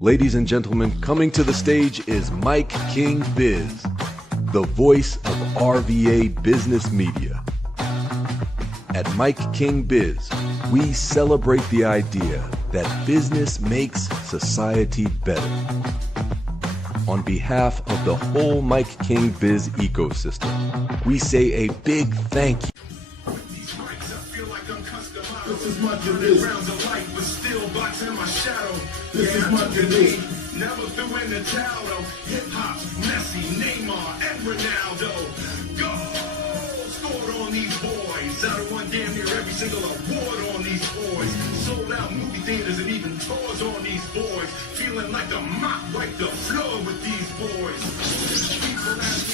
Ladies and gentlemen, coming to the stage is MIKEKINGBIZ, the voice of RVA business media. At MIKEKINGBIZ, we celebrate the idea that business makes society better. On behalf of the whole MIKEKINGBIZ ecosystem, we say a big thank you. This is my biz. Rounds of light, but still boxing my shadow. This is my biz. Never threw in the towel though. Hip hop, Messi, Neymar, and Ronaldo. Go! Scored on these boys. I won damn near every single award on these boys. Sold out movie theaters and even tours on these boys. Feeling like a mop wiped the floor with these boys. People ask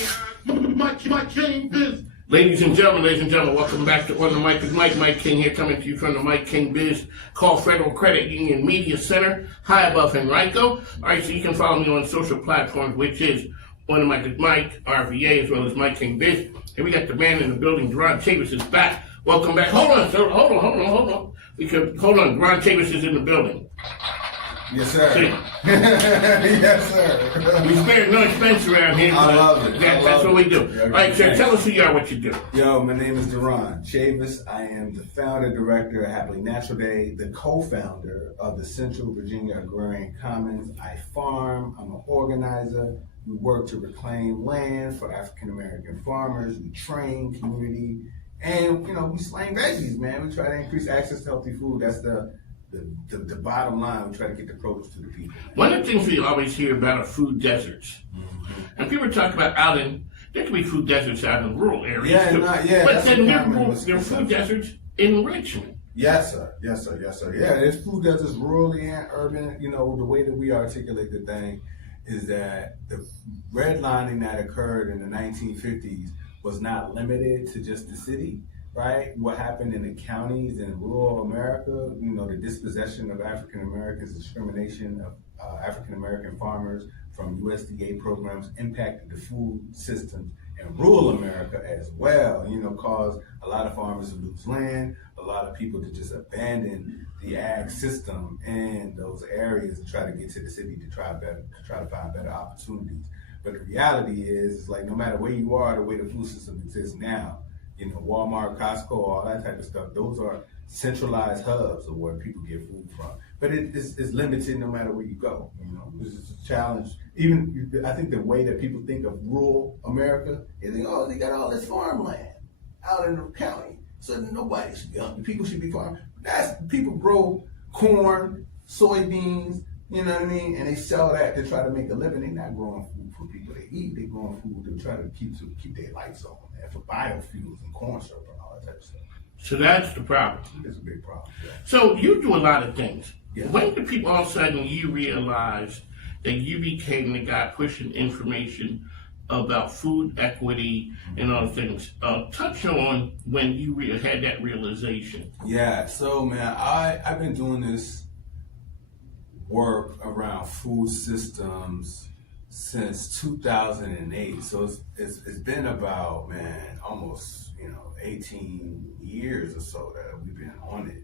me, my King Biz. Ladies and gentlemen, welcome back to On the Mic with Mike. Mike King here, coming to you from the MIKEKINGBIZ Call Federal Credit Union Media Center, high above Henrico. All right, so you can follow me on social platforms, which is On the Mic with Mike, RVA, as well as MIKEKINGBIZ. And we got the man in the building, Ron Chavez is back. Welcome back. Hold on, sir. Hold on. Hold on. Ron Chavez is in the building. Yes, sir. See? Yes, sir. We spare no expense around here. I love it. That's what we do. Yeah, all right, sir, tell us who you are, what you do. Yo, my name is Ron Chavez. I am the founder, director of Happily Natural Day, the co-founder of the Central Virginia Agrarian Commons. I farm. I'm an organizer. We work to reclaim land for African-American farmers. We train community. And, we slang veggies, man. We try to increase access to healthy food. That's the bottom line. We try to get the produce to the people. One of the things we always hear about are food deserts. Mm-hmm. And people talk about there can be food deserts out in rural areas too. But then there are food deserts in Richmond. Yes, sir. Yeah, there's food deserts rurally and urban. The way that we articulate the thing is that the redlining that occurred in the 1950s was not limited to just the city. Right? What happened in the counties in rural America, the dispossession of African Americans, discrimination of African American farmers from USDA programs impacted the food systems in rural America as well, caused a lot of farmers to lose land, a lot of people to just abandon the ag system in those areas and try to get to the city to try to find better opportunities. But the reality is like no matter where you are, the way the food system exists now, Walmart, Costco, all that type of stuff, those are centralized hubs of where people get food from. But it's limited no matter where you go. It's a challenge. Even I think the way that people think of rural America is, they got all this farmland out in the county, so nobody should be hungry. People should be farming. People grow corn, soybeans, and they sell that to try to make a living. They're not growing food for people to eat. They're growing food to try to keep their lights on. For biofuels and corn syrup and all that type of stuff. So that's the problem. It's a big problem. Yeah. So you do a lot of things. Yeah. When do people all of a sudden you realize that you became the guy pushing information about food equity and other things? Touch on when you had that realization. Yeah. So man, I've been doing this work around food systems since 2008, so it's been about almost 18 years or so that we've been on it.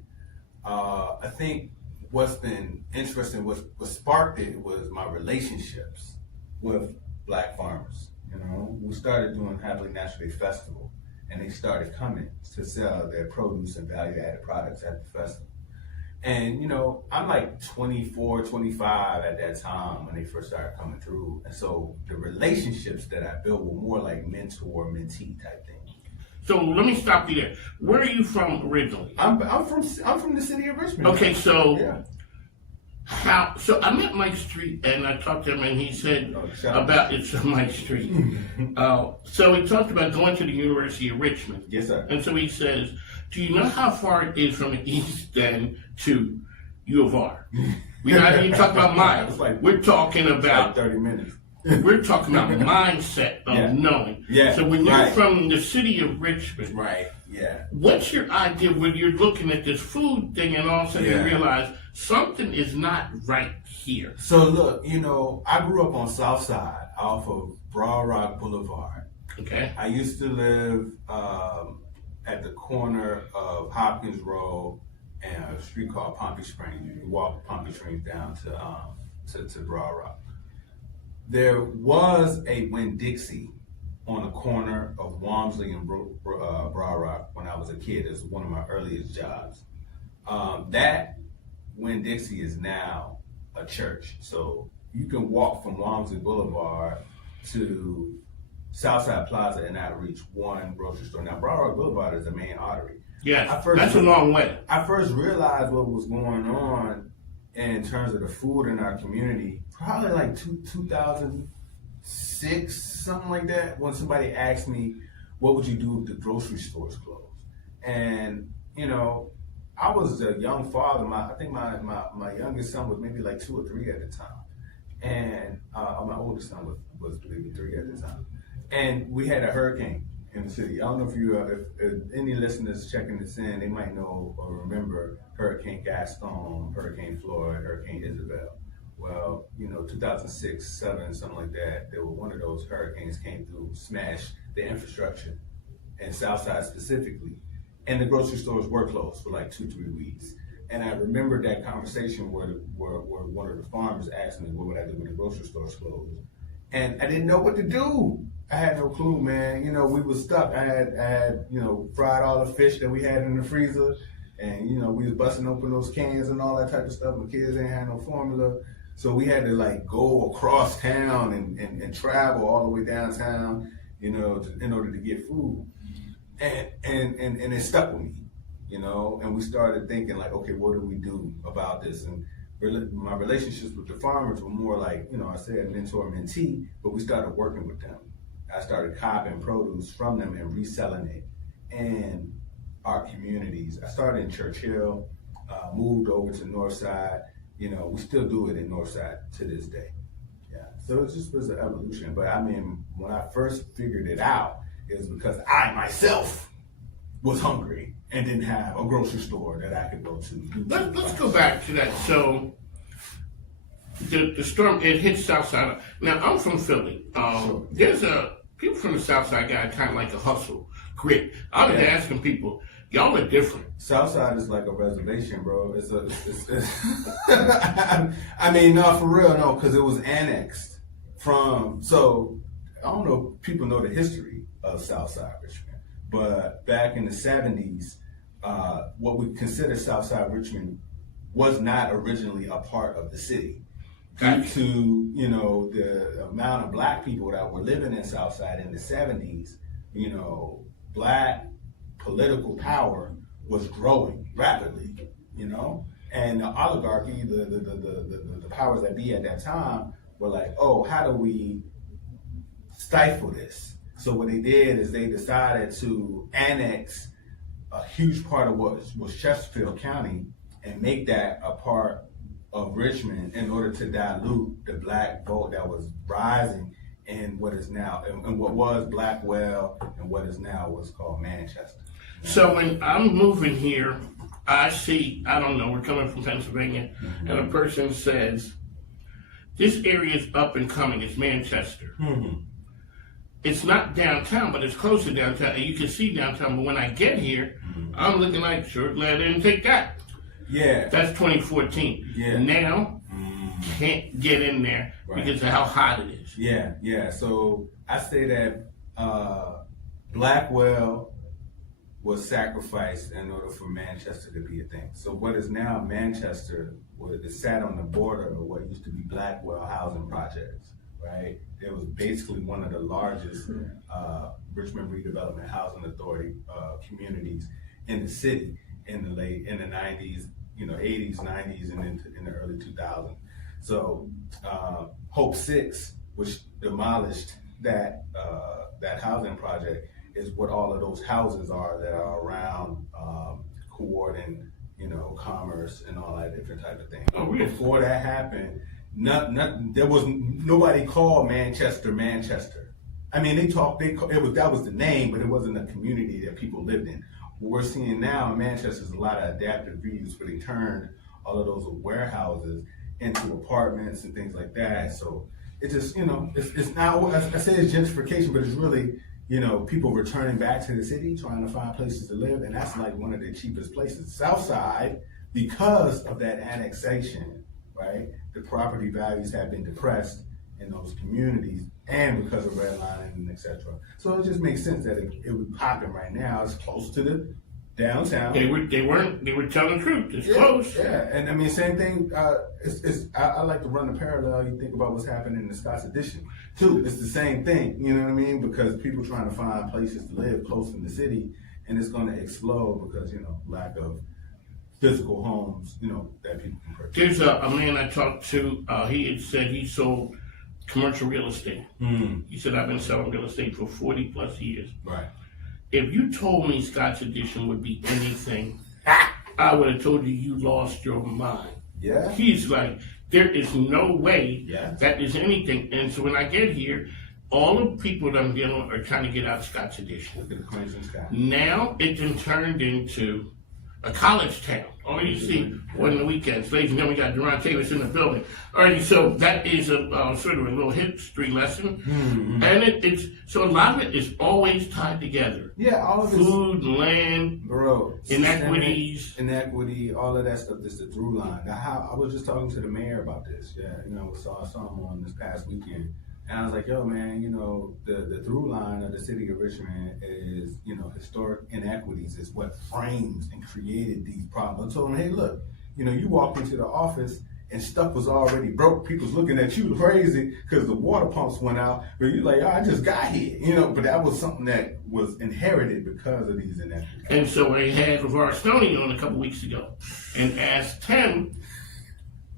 I think what's been interesting, what sparked it was my relationships with Black farmers. We started doing Happily Natural Day Festival, and they started coming to sell their produce and value-added products at the festival. And, I'm like 24, 25 at that time when they first started coming through. And so the relationships that I built were more like mentor-mentee type thing. So let me stop you there. Where are you from originally? I'm from the city of Richmond. Okay, so yeah. So I met Mike Street and I talked to him and he said it's Mike Street. So he talked about going to the University of Richmond. Yes, sir. And so he says, do you know how far it is from the East End to U of R? We're not even talking about miles. We're talking about 30 minutes. We're talking about mindset of knowing. Yeah. So when you're from the city of Richmond, right? Yeah. What's your idea when you're looking at this food thing and all of a sudden you realize something is not right here? So look, I grew up on South Side off of Broad Rock Boulevard. Okay. I used to live at the corner of Hopkins Road and a street called Pompey Springs. You walk Pompey Springs down to Broad Rock. There was a Winn-Dixie on the corner of Walmsley and Broad Rock when I was a kid. It was one of my earliest jobs. That Winn-Dixie is now a church. So you can walk from Walmsley Boulevard to Southside Plaza and not reach one grocery store. Now, Broad Rock Boulevard is the main artery. Yeah, that's a long way. I first realized what was going on in terms of the food in our community probably like 2006, something like that, when somebody asked me, what would you do if the grocery stores closed? And, I was a young father. I think my youngest son was maybe like 2 or 3 at the time. And my oldest son was maybe 3 at the time. And we had a hurricane in the city. I don't know if any listeners checking this in, they might know or remember Hurricane Gaston, Hurricane Floyd, Hurricane Isabel. Well, 2006, 7, something like that, there were one of those hurricanes came through, smashed the infrastructure, and Southside specifically. And the grocery stores were closed for like 2-3 weeks. And I remember that conversation where one of the farmers asked me, what would I do when the grocery stores closed? And I didn't know what to do. I had no clue, man. We were stuck. I had fried all the fish that we had in the freezer. And, we was busting open those cans and all that type of stuff. My kids ain't had no formula. So we had to like go across town and travel all the way downtown, in order to get food. And it stuck with me, and we started thinking like, okay, what do we do about this? And my relationships with the farmers were more like, I said mentor-mentee, but we started working with them. I started copping produce from them and reselling it in our communities. I started in Churchill, moved over to Northside. We still do it in Northside to this day. Yeah, so it just was an evolution. But I mean, when I first figured it out, it was because I myself was hungry and didn't have a grocery store that I could go to. Let's go back to that. So the storm, it hit Southside. Now, I'm from Philly. There's people from the Southside got kind of like a hustle, grit. I was asking people, y'all are different. Southside is like a reservation, bro. I mean, no, for real, no, because it was annexed from, so I don't know if people know the history of Southside Richmond, but back in the 70s, what we consider Southside Richmond was not originally a part of the city. Due to, the amount of black people that were living in Southside in the 70s, black political power was growing rapidly, and the oligarchy, the powers that be at that time were like, oh, how do we stifle this? So what they did is they decided to annex a huge part of what was Chesterfield County and make that a part of Richmond in order to dilute the black vote that was rising in what is now, and what was Blackwell and what is now what's called Manchester. So when I'm moving here, I see, I don't know, we're coming from Pennsylvania, and a person says, this area is up and coming, it's Manchester. It's not downtown, but it's close to downtown, and you can see downtown, but when I get here, I'm looking like, sure glad I didn't take that. Yeah. That's 2014. Yeah. Now, can't get in there because of how hot it is. Yeah. So I say that Blackwell was sacrificed in order for Manchester to be a thing. So what is now Manchester is sat on the border of what used to be Blackwell housing projects, right? It was basically one of the largest Richmond Redevelopment Housing Authority communities in the city in the 90s, 80s, 90s, and in the early 2000s. So Hope 6, which demolished that housing project, is what all of those houses are that are around Coordin, Commerce, and all that different type of thing. Oh, really? Before that happened, there was nobody called Manchester. I mean, that was the name, but it wasn't a community that people lived in. What we're seeing now in Manchester is a lot of adaptive reuse, where they turned all of those warehouses into apartments and things like that. So it just, it's now, I say it's gentrification, but it's really, people returning back to the city, trying to find places to live, and that's like one of the cheapest places. Southside, because of that annexation, right? The property values have been depressed in those communities, and because of redlining and etc. So it just makes sense that it would be popping right now. It's close to the downtown. They were telling the truth. It's close. Yeah, and I mean, same thing. I like to run the parallel. You think about what's happening in the Scots Addition too. It's the same thing. You know what I mean? Because people trying to find places to live close in the city, and it's going to explode because lack of physical homes. That people can purchase. There's a man I talked to. He had said he sold commercial real estate. He said, I've been selling real estate for 40 plus years. Right. If you told me Scots Addition would be anything, I would have told you lost your mind. Yeah. He's like, there is no way that is anything. And so when I get here, all the people that I'm dealing with are trying to get out of Scots Addition. Look at the Queens and Scott. Now it's been turned into a college town. All you see on the weekends. Ladies and gentlemen, we got Durant in the building. All right, so that is a sort of a little history lesson. And it's so a lot of it is always tied together. Yeah, all of it. Food, land, inequities. Inequity, all of that stuff is the through line. Now, I was just talking to the mayor about this. Yeah, saw him on this past weekend. And I was like, yo, man, the through line of the city of Richmond is, historic inequities is what frames and created these problems. I told him, hey, look, you walked into the office and stuff was already broke. People's looking at you crazy because the water pumps went out. But you're like, I just got here, But that was something that was inherited because of these inequities. And so I had Levar Stoney on a couple weeks ago and asked him,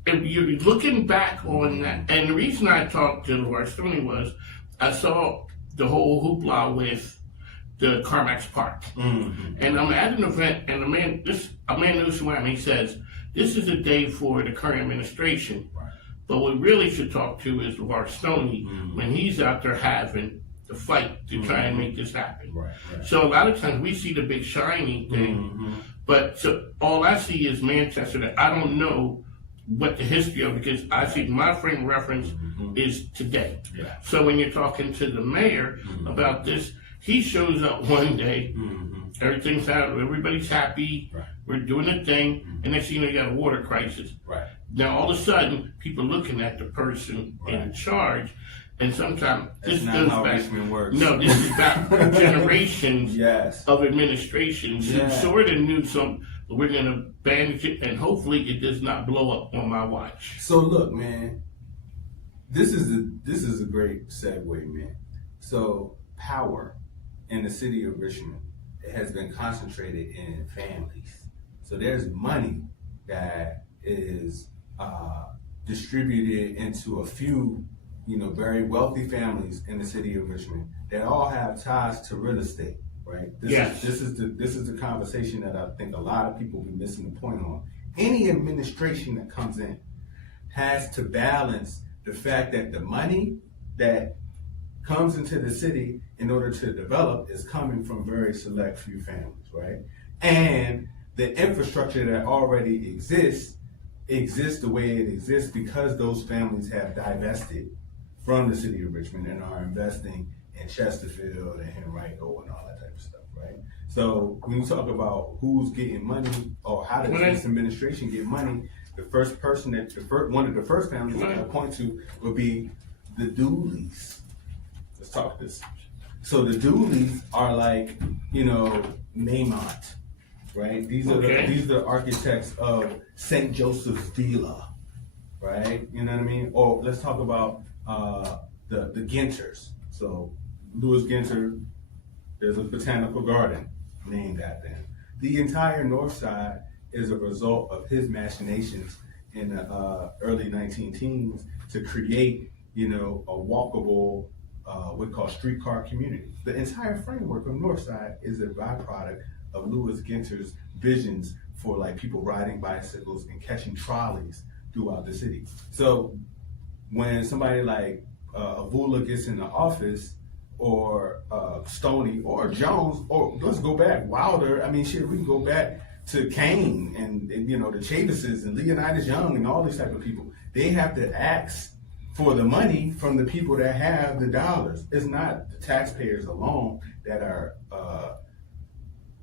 if you're looking back on that, and the reason I talked to Levar Stoney was I saw the whole hoopla with the CarMax Park. And I'm at an event, and a man knows who I am. He says, this is a day for the current administration. Right. But what we really should talk to is Levar Stoney when he's out there having the fight to try and make this happen. Right. So a lot of times we see the big shiny thing, but so all I see is Manchester that I don't know what the history of, because I see my frame of reference is today. Yeah. So when you're talking to the mayor about this, he shows up one day, everything's out, everybody's happy, we're doing the thing, and next thing you know, you got a water crisis. Right. Now all of a sudden, people looking at the person in charge, and sometimes this goes back. Richmond works. No, this is back generations Yes. of administrations who sort of knew some. We're gonna bandage it, and hopefully it does not blow up on my watch. So look, man, this is a great segue, man. So power in the city of Richmond has been concentrated in families. So there's money that is distributed into a few, very wealthy families in the city of Richmond that all have ties to real estate. Right. This is the conversation that I think a lot of people be missing the point on. Any administration that comes in has to balance the fact that the money that comes into the city in order to develop is coming from very select few families, right? And the infrastructure that already exists the way it exists because those families have divested from the city of Richmond and are investing in Chesterfield and Henrico and all that type of stuff, right? So when we talk about who's getting money or how does this administration get money, the first person one of the first families that I point to would be the Dooleys. Let's talk this. So the Dooleys are like, Neymont, right? These are the architects of St. Joseph's Villa, right? You know what I mean? Or let's talk about the Ginters. So Louis Ginter, there's a botanical garden named after him. The entire north side is a result of his machinations in the early 19-teens to create, a walkable, what we call streetcar community. The entire framework of north side is a byproduct of Louis Ginter's visions for like people riding bicycles and catching trolleys throughout the city. So when somebody like Avula gets in the office, or Stoney, or Jones, or let's go back, Wilder, we can go back to Kane and the Chavises and Leonidas Young and all these type of people. They have to ask for the money from the people that have the dollars. It's not the taxpayers alone that are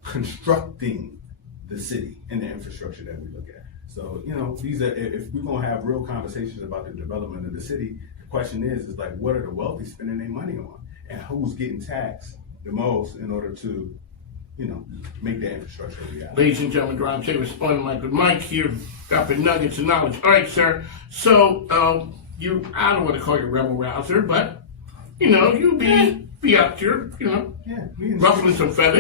constructing the city and the infrastructure that we look at. So, these are, if we're going to have real conversations about the development of the city, the question is like, what are the wealthy spending their money on? And who's getting taxed the most in order to, make that infrastructure a reality? Ladies and gentlemen, Roundtable on Mike with Mike here, dropping nuggets of knowledge. All right, sir. So, I don't want to call you a rebel rouser, but, you be out here, ruffling some feathers.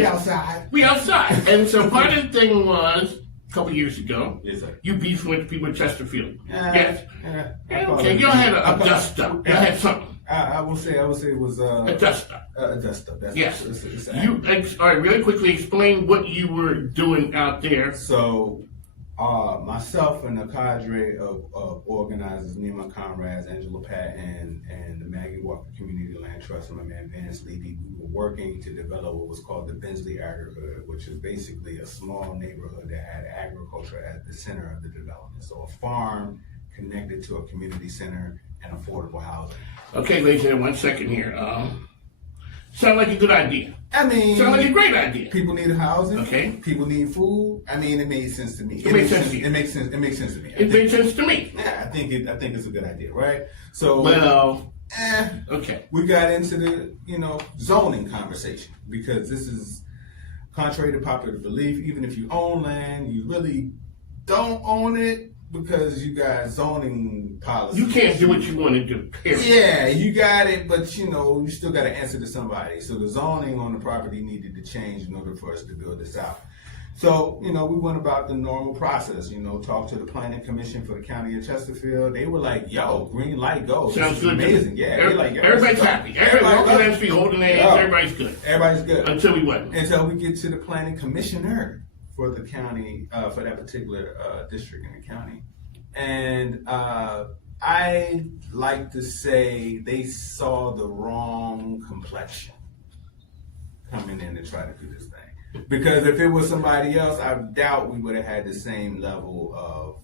We outside. And so part of the thing was, a couple years ago, yes, sir. You beefed with the people in Chesterfield. Yes. Okay, you had a dust up. You had something. I will say it was a dust up. A dust up. Yes. All right, really quickly explain what you were doing out there. So, myself and a cadre of organizers, me and my comrades, Angela Patton and the Maggie Walker Community Land Trust and my man Vance Levy, we were working to develop what was called the Bensley Agri-Hood, which is basically a small neighborhood that had agriculture at the center of the development. So a farm connected to a community center and affordable housing. Okay, ladies and gentlemen, 1 second here. Sound like a good idea. Sound like a great idea. People need housing. Okay. People need food. It made sense to me. It makes sense to you. It makes sense to me. It makes sense to me. Yeah, I think it's a good idea, right? So okay. We got into the zoning conversation because this is contrary to popular belief. Even if you own land, you really don't own it because you got zoning policies. You can't do what you want to do, period. Yeah, you got it, but you still got to answer to somebody. So the zoning on the property needed to change in order for us to build this out. So, we went about the normal process, talked to the planning commission for the county of Chesterfield. They were like, yo, green light, go. Sounds good. Amazing. Yeah. Everybody's happy. Everybody walking down the street holding their hands. Everybody's good. Everybody's good. Until we what? Until we get to the planning commissioner for the county, for that particular district in the county. And I like to say they saw the wrong complexion coming in to try to do this thing. Because if it was somebody else, I doubt we would have had the same level of,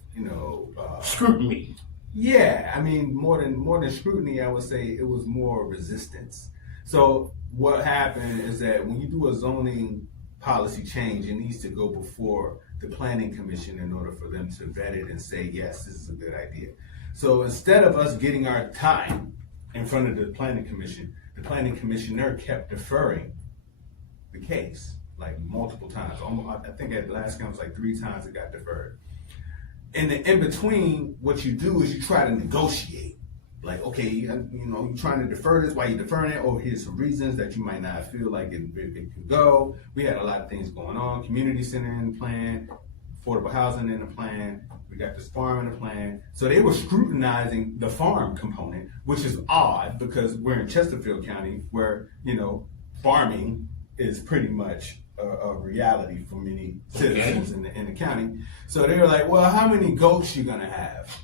scrutiny. Yeah, more than scrutiny, I would say it was more resistance. So what happened is that when you do a zoning policy change, it needs to go before the planning commission in order for them to vet it and say, yes, this is a good idea. So instead of us getting our time in front of the planning commissioner kept deferring the case. Like multiple times. I think at last count it was like 3 times it got deferred. And in between, what you do is you try to negotiate. Like, okay, you're trying to defer this while you're deferring it, or here's some reasons that you might not feel like it could go. We had a lot of things going on. Community center in the plan, affordable housing in the plan. We got this farm in the plan. So they were scrutinizing the farm component, which is odd because we're in Chesterfield County where, farming is pretty much a reality for many citizens in the county. So they were like, well, how many goats you gonna have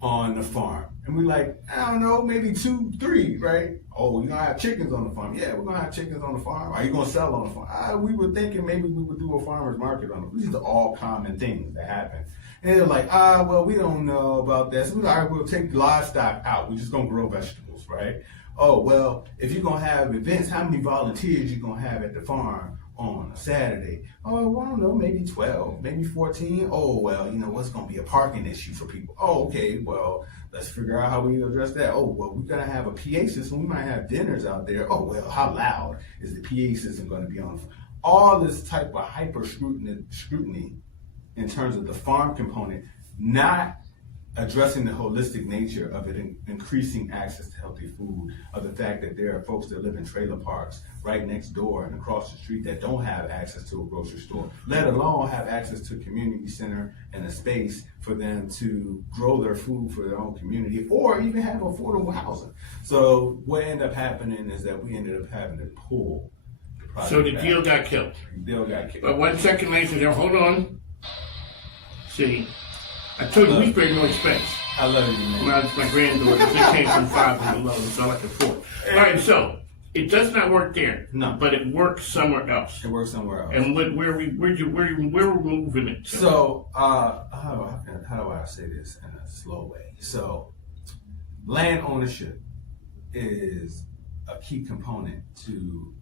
on the farm? And we're like, I don't know, maybe 2, 3, right? Oh, you're gonna have chickens on the farm. Yeah, we're gonna have chickens on the farm. Are you gonna sell on the farm? We were thinking maybe we would do a farmer's market on it. These are all common things that happen. And they're like, well, we don't know about that. So we're like, all right, we'll take livestock out. We're just gonna grow vegetables, right? Oh, well, if you're gonna have events, how many volunteers you gonna have at the farm on a Saturday? Oh, well, I don't know, maybe 12, maybe 14. Oh, well, what's going to be a parking issue for people? Oh, okay, well, let's figure out how we address that. Oh, well, we're going to have a PA system. We might have dinners out there. Oh, well, how loud is the PA system going to be on? All this type of hyper scrutiny in terms of the farm component, not addressing the holistic nature of it, increasing access to healthy food, of the fact that there are folks that live in trailer parks right next door and across the street that don't have access to a grocery store, let alone have access to a community center and a space for them to grow their food for their own community or even have affordable housing. So what ended up happening is that we ended up having to pull the project So the back. deal got killed. The deal got killed. But 1 second, ladies and gentlemen, hold on. See, I told you we spare no expense. I love you, man. My granddaughter, they came from 5 and below, so I like a 4. All right, so it does not work there. No. But it works somewhere else. It works somewhere else. And where we're moving it to? So, how do I say this in a slow way? So, land ownership is a key component to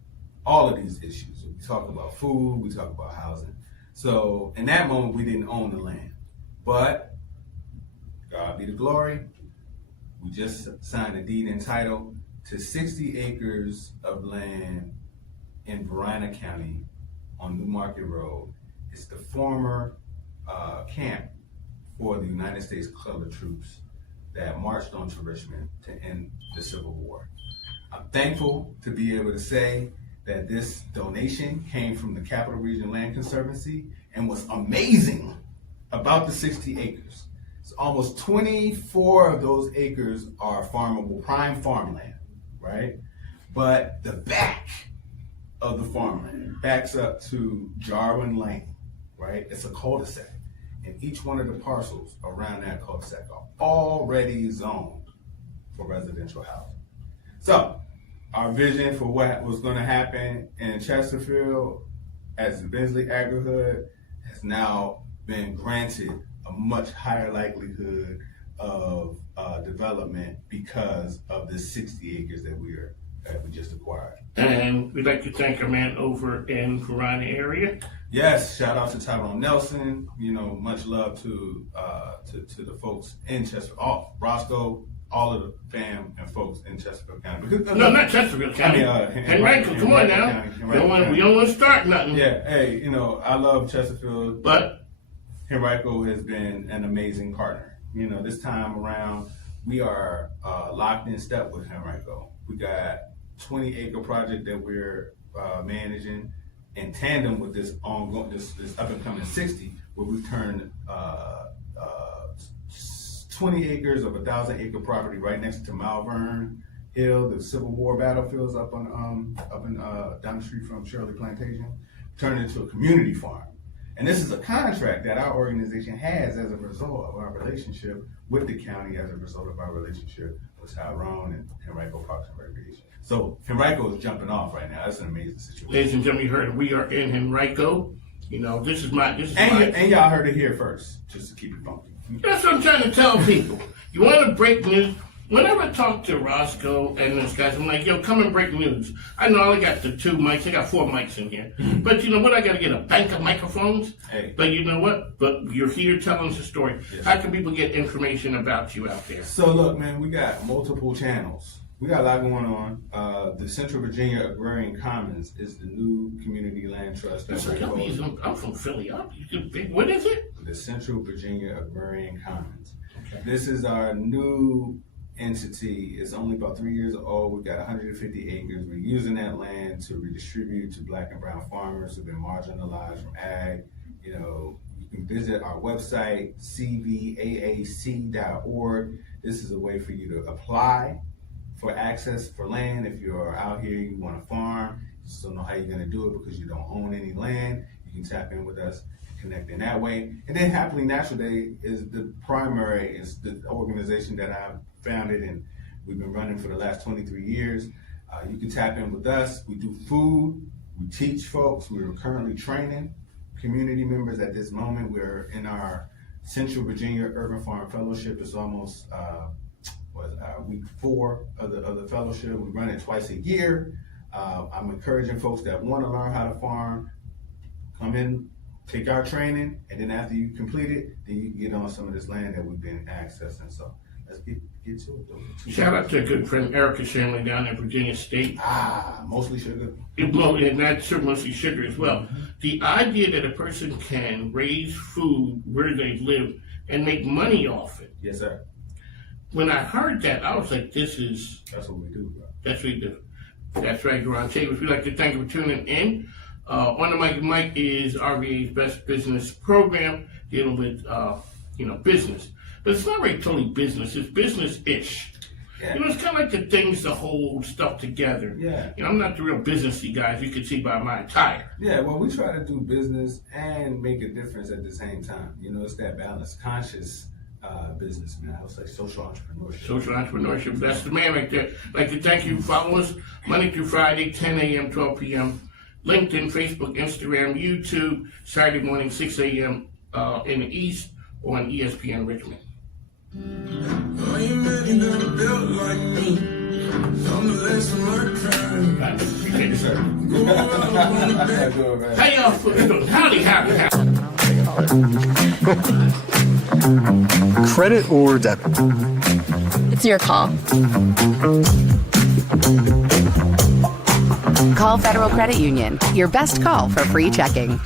all of these issues. We talk about food, we talk about housing. So, in that moment, we didn't own the land. But be the glory. We just signed a deed and title to 60 acres of land in Verina County on New Market Road. It's the former camp for the United States Colored Troops that marched onto Richmond to end the Civil War. I'm thankful to be able to say that this donation came from the Capital Region Land Conservancy, and what's amazing about the 60 acres, it's almost 24 of those acres are farmable, prime farmland, right? But the back of the farmland backs up to Jarwin Lane, right? It's a cul-de-sac, and each one of the parcels around that cul-de-sac are already zoned for residential housing. So, our vision for what was going to happen in Chesterfield as the Bensley Agri-Hood has now been granted a much higher likelihood of development because of the 60 acres that we just acquired. And we'd like to thank our man over in Verina area. Yes, shout out to Tyrone Nelson. You know, much love to the folks in Chesterfield, Roscoe, all of the fam and folks in Chesterfield County. Because, no, not Chesterfield County. Henrico, come on now. We don't want to start nothing. Yeah, hey, you know, I love Chesterfield, but Henrico has been an amazing partner. You know, this time around, we are locked in step with Henrico. We got 20-acre project that we're managing in tandem with this ongoing, this up and coming 60, where we've turned 20 acres of 1,000-acre property right next to Malvern Hill, the Civil War battlefields up in down the street from Shirley Plantation, turned into a community farm. And this is a contract that our organization has as a result of our relationship with the county, as a result of our relationship with Tyrone and Henrico Parks and Recreation. So Henrico is jumping off right now. That's an amazing situation. Ladies and gentlemen, you heard we are in Henrico. You know, this is my. And y'all heard it here first, just to keep it funky. That's what I'm trying to tell people. You want to break news? Whenever I talk to Roscoe and those guys, I'm like, yo, come and break news. I know I only got the 2 mics. I got 4 mics in here. But you know what? I got to get a bank of microphones. Hey. But you know what? But you're here telling us a story. Yes. How can people get information about you out there? So look, man, we got multiple channels. We got a lot going on. The Central Virginia Agrarian Commons is the new community land trust. I'm from Philly. What is it? The Central Virginia Agrarian Commons. Okay. This is our new entity. It's only about 3 years old. We've got 150 acres. We're using that land to redistribute to Black and brown farmers who've been marginalized from ag. You know, you can visit our website, cvaac.org. This is a way for you to apply for access for land. If you're out here, you want to farm, you just don't know how you're going to do it because you don't own any land, you can tap in with us and connect in that way. And then Happily Natural Day is the organization that I've founded and we've been running for the last 23 years. You can tap in with us. We do food, we teach folks. We're currently training community members at this moment. We're in our Central Virginia Urban Farm Fellowship. It's almost week 4 of the fellowship. We run it twice a year. I'm encouraging folks that want to learn how to farm, come in, take our training, and then after you complete it, then you can get on some of this land that we've been accessing. So let's get to it. Shout out to a good friend, Erica Shanley, down in Virginia State. Mostly sugar. And that's mostly sugar as well. Mm-hmm. The idea that a person can raise food where they live and make money off it. Yes, sir. When I heard that, I was like, that's what we do, bro. That's what we do. That's right, Childsavers. We'd like to thank you for tuning in. On the Mic Mike is RVA's best business program dealing with, business. But it's not really totally business. It's business-ish. Yeah. You know, it's kind of like the things to hold stuff together. Yeah. You know, I'm not the real businessy guy, as you can see by my attire. Yeah, well, we try to do business and make a difference at the same time. You know, it's that balance, conscious business, man. I would say social entrepreneurship. Social entrepreneurship. That's the man right there. I'd like to thank you. Follow us Monday through Friday, 10 a.m., 12 p.m. LinkedIn, Facebook, Instagram, YouTube, Saturday morning, 6 a.m. In the East or on ESPN Richmond. Are you really gonna build like me? I'm the lesson learned time. Thank you, sir. Go around on the bed. How y'all feeling? Howdy. Credit or debit? It's your call. Call Federal Credit Union, your best call for free checking.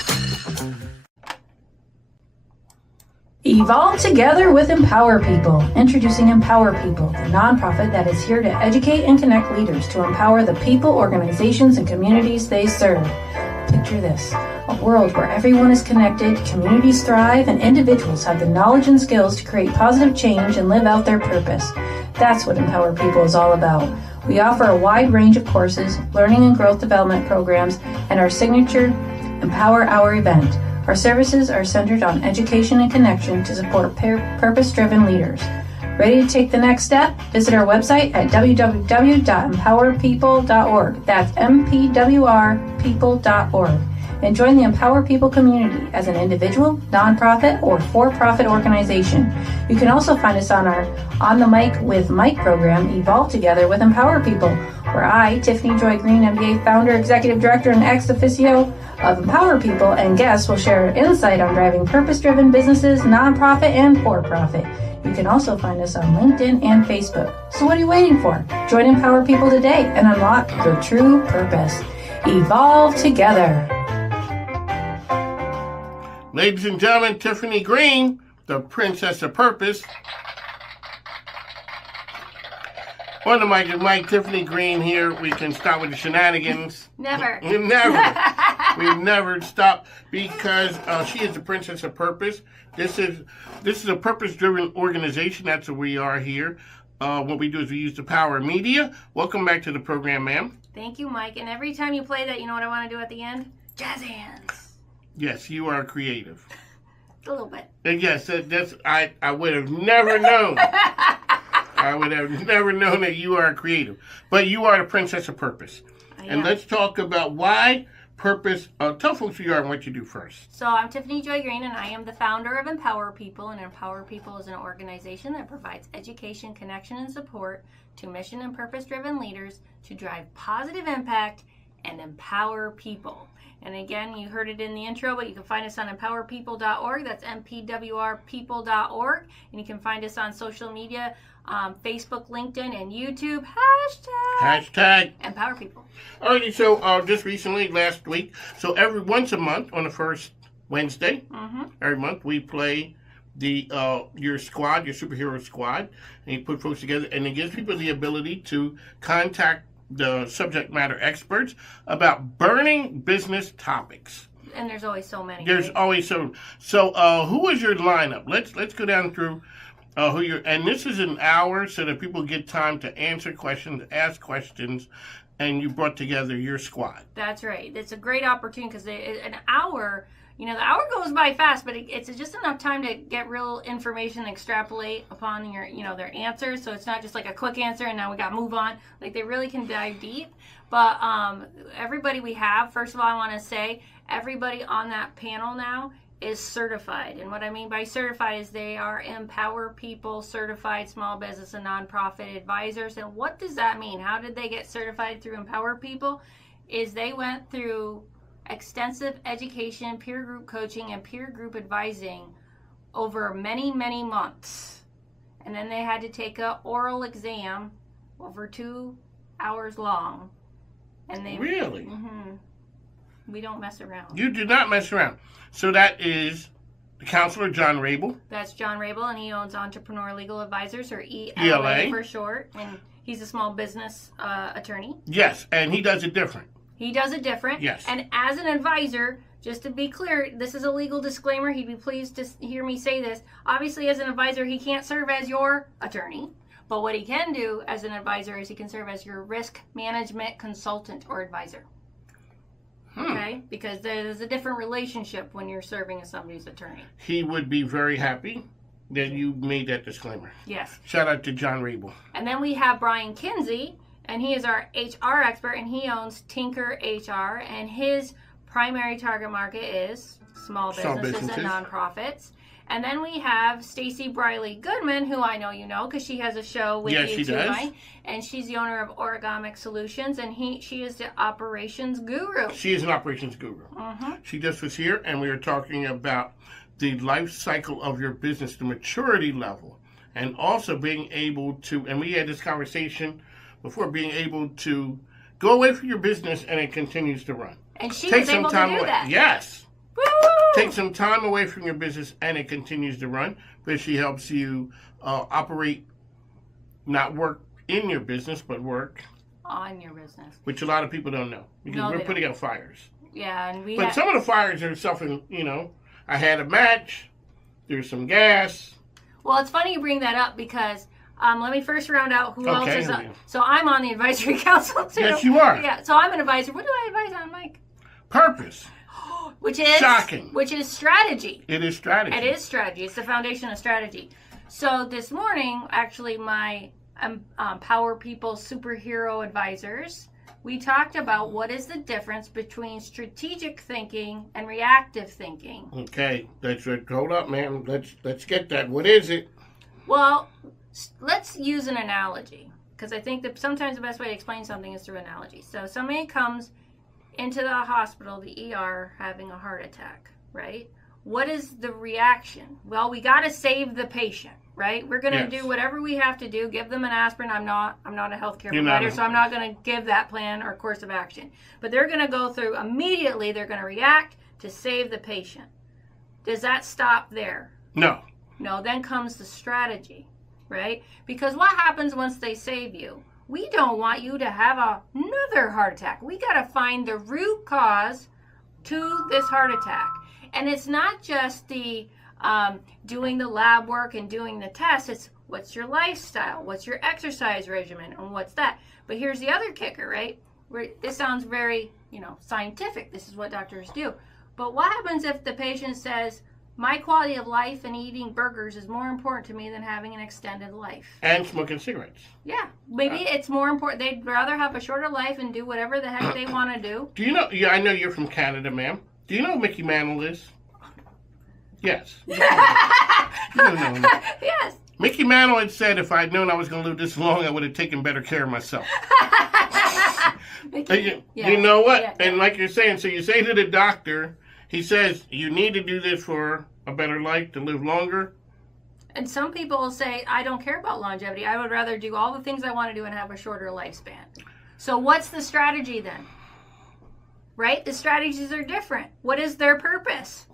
Evolve together with Empower People. Introducing Empower People, the nonprofit that is here to educate and connect leaders to empower the people, organizations, and communities they serve. Picture this, a world where everyone is connected, communities thrive, and individuals have the knowledge and skills to create positive change and live out their purpose. That's what Empower People is all about. We offer a wide range of courses, learning and growth development programs, and our signature Empower Hour event. Our services are centered on education and connection to support purpose-driven leaders. Ready to take the next step? Visit our website at www.empowerpeople.org. That's mpwrpeople.org. And join the Empower People community as an individual, nonprofit, or for-profit organization. You can also find us on our On the Mic with Mike program, Evolve Together with Empower People, where I, Tiffany Joy Greene, MBA founder, executive director, and ex officio of Empower People, and guests will share insight on driving purpose-driven businesses, nonprofit, and for-profit. You can also find us on LinkedIn and Facebook. So what are you waiting for? Join Empower People today and unlock your true purpose. Evolve together. Ladies and gentlemen, Tiffany Greene, the Princess of Purpose. On the mic is Mike, Tiffany Greene here. We can start with the shenanigans. Never. We never stop because she is the Princess of Purpose. This is a purpose-driven organization. That's what we are here. What we do is we use the power of media. Welcome back to the program, ma'am. Thank you, Mike. And every time you play that, you know what I want to do at the end? Jazz hands. Yes, you are creative. A little bit. And yes, that's I would have never known. I would have never known that you are creative. But you are the Princess of Purpose. And let's talk about why purpose. Tell folks who you are and what you do first. So I'm Tiffany Joy Greene, and I am the founder of Empower People. And Empower People is an organization that provides education, connection, and support to mission and purpose-driven leaders to drive positive impact and empower people. And again, you heard it in the intro, but you can find us on empowerpeople.org. That's mpwrpeople.org. And you can find us on social media, Facebook, LinkedIn, and YouTube. Hashtag Empower People. Alrighty, so just recently, last week, so once a month on the first Wednesday, every month, we play your squad, your superhero squad, and you put folks together, and it gives people the ability to contact the subject matter experts about burning business topics. And there's always so many. There's always so. So, who is your lineup? Let's go down through who you're. And this is an hour so that people get time to answer questions, ask questions, and you brought together your squad. That's right. It's a great opportunity because an hour. You know, the hour goes by fast, but it's just enough time to get real information, extrapolate upon their answers. So it's not just like a quick answer and now we got to move on. Like they really can dive deep. But everybody we have, first of all, I want to say everybody on that panel now is certified. And what I mean by certified is they are Empower People certified small business and nonprofit advisors. And what does that mean? How did they get certified through Empower People? Is they went through extensive education, peer group coaching, and peer group advising over many, many months. And then they had to take an oral exam over 2 hours long. And they really? We don't mess around. You do not mess around. So that is the counselor, John Rabel. That's John Rabel, and he owns Entrepreneur Legal Advisors, or ELA for short. And he's a small business attorney. Yes, and he does it different. He does it different. Yes. And as an advisor, just to be clear, this is a legal disclaimer. He'd be pleased to hear me say this. Obviously, as an advisor, he can't serve as your attorney. But what he can do as an advisor is he can serve as your risk management consultant or advisor. Okay? Because there's a different relationship when you're serving as somebody's attorney. He would be very happy that you made that disclaimer. Yes. Shout out to John Rabel. And then we have Brian Kinsey. And he is our HR expert, and he owns Tinker HR, and his primary target market is small businesses and nonprofits. And then we have Stacy Briley Goodman, who I know you know because she has a show with you tonight, and she's the owner of Origamic Solutions, and she is the operations guru. She is an operations guru. She just was here, and we were talking about the life cycle of your business, the maturity level, and also being able to, and we had this conversation before, being able to go away from your business and it continues to run. And she was able to do that. Yes. Woo! Take some time away from your business and it continues to run, but she helps you operate, not work in your business, but work on your business. Which a lot of people don't know, because we're putting out fires. Yeah, and But some of the fires are something, I had a match, there's some gas. Well, it's funny you bring that up because let me first round out who else is up. So I'm on the advisory council too. Yes, you are. Yeah, so I'm an advisor. What do I advise on, Mike? Purpose. Which is shocking. Which is strategy. It is strategy. It is strategy. It's the foundation of strategy. So this morning, actually, my Power People superhero advisors, we talked about what is the difference between strategic thinking and reactive thinking. Okay, that's right. Hold up, man. Let's get that. What is it? Well, let's use an analogy, because I think that sometimes the best way to explain something is through analogy. So somebody comes into the hospital, the ER, having a heart attack, right? What is the reaction? Well, we got to save the patient, right? We're going to do whatever we have to do. Give them an aspirin. I'm not a healthcare provider, so I'm not going to give that plan or course of action. But they're going to go through immediately. They're going to react to save the patient. Does that stop there? No. No. Then comes the strategy, right? Because what happens once they save you? We don't want you to have another heart attack. We got to find the root cause to this heart attack. And it's not just the doing the lab work and doing the tests. It's what's your lifestyle, what's your exercise regimen, and what's that. But here's the other kicker, right? This sounds very, scientific. This is what doctors do. But what happens if the patient says, my quality of life and eating burgers is more important to me than having an extended life? And smoking cigarettes. Yeah, maybe it's more important. They'd rather have a shorter life and do whatever the heck they want to do. Do you know, I know you're from Canada, ma'am. Do you know who Mickey Mantle is? Yes. You don't know. Yes. Mickey Mantle had said, if I'd known I was going to live this long, I would have taken better care of myself. You know what? Yeah. And like you're saying, so you say to the doctor, he says, you need to do this for a better life, to live longer. And some people will say, I don't care about longevity. I would rather do all the things I want to do and have a shorter lifespan. So what's the strategy then? Right? The strategies are different. What is their purpose?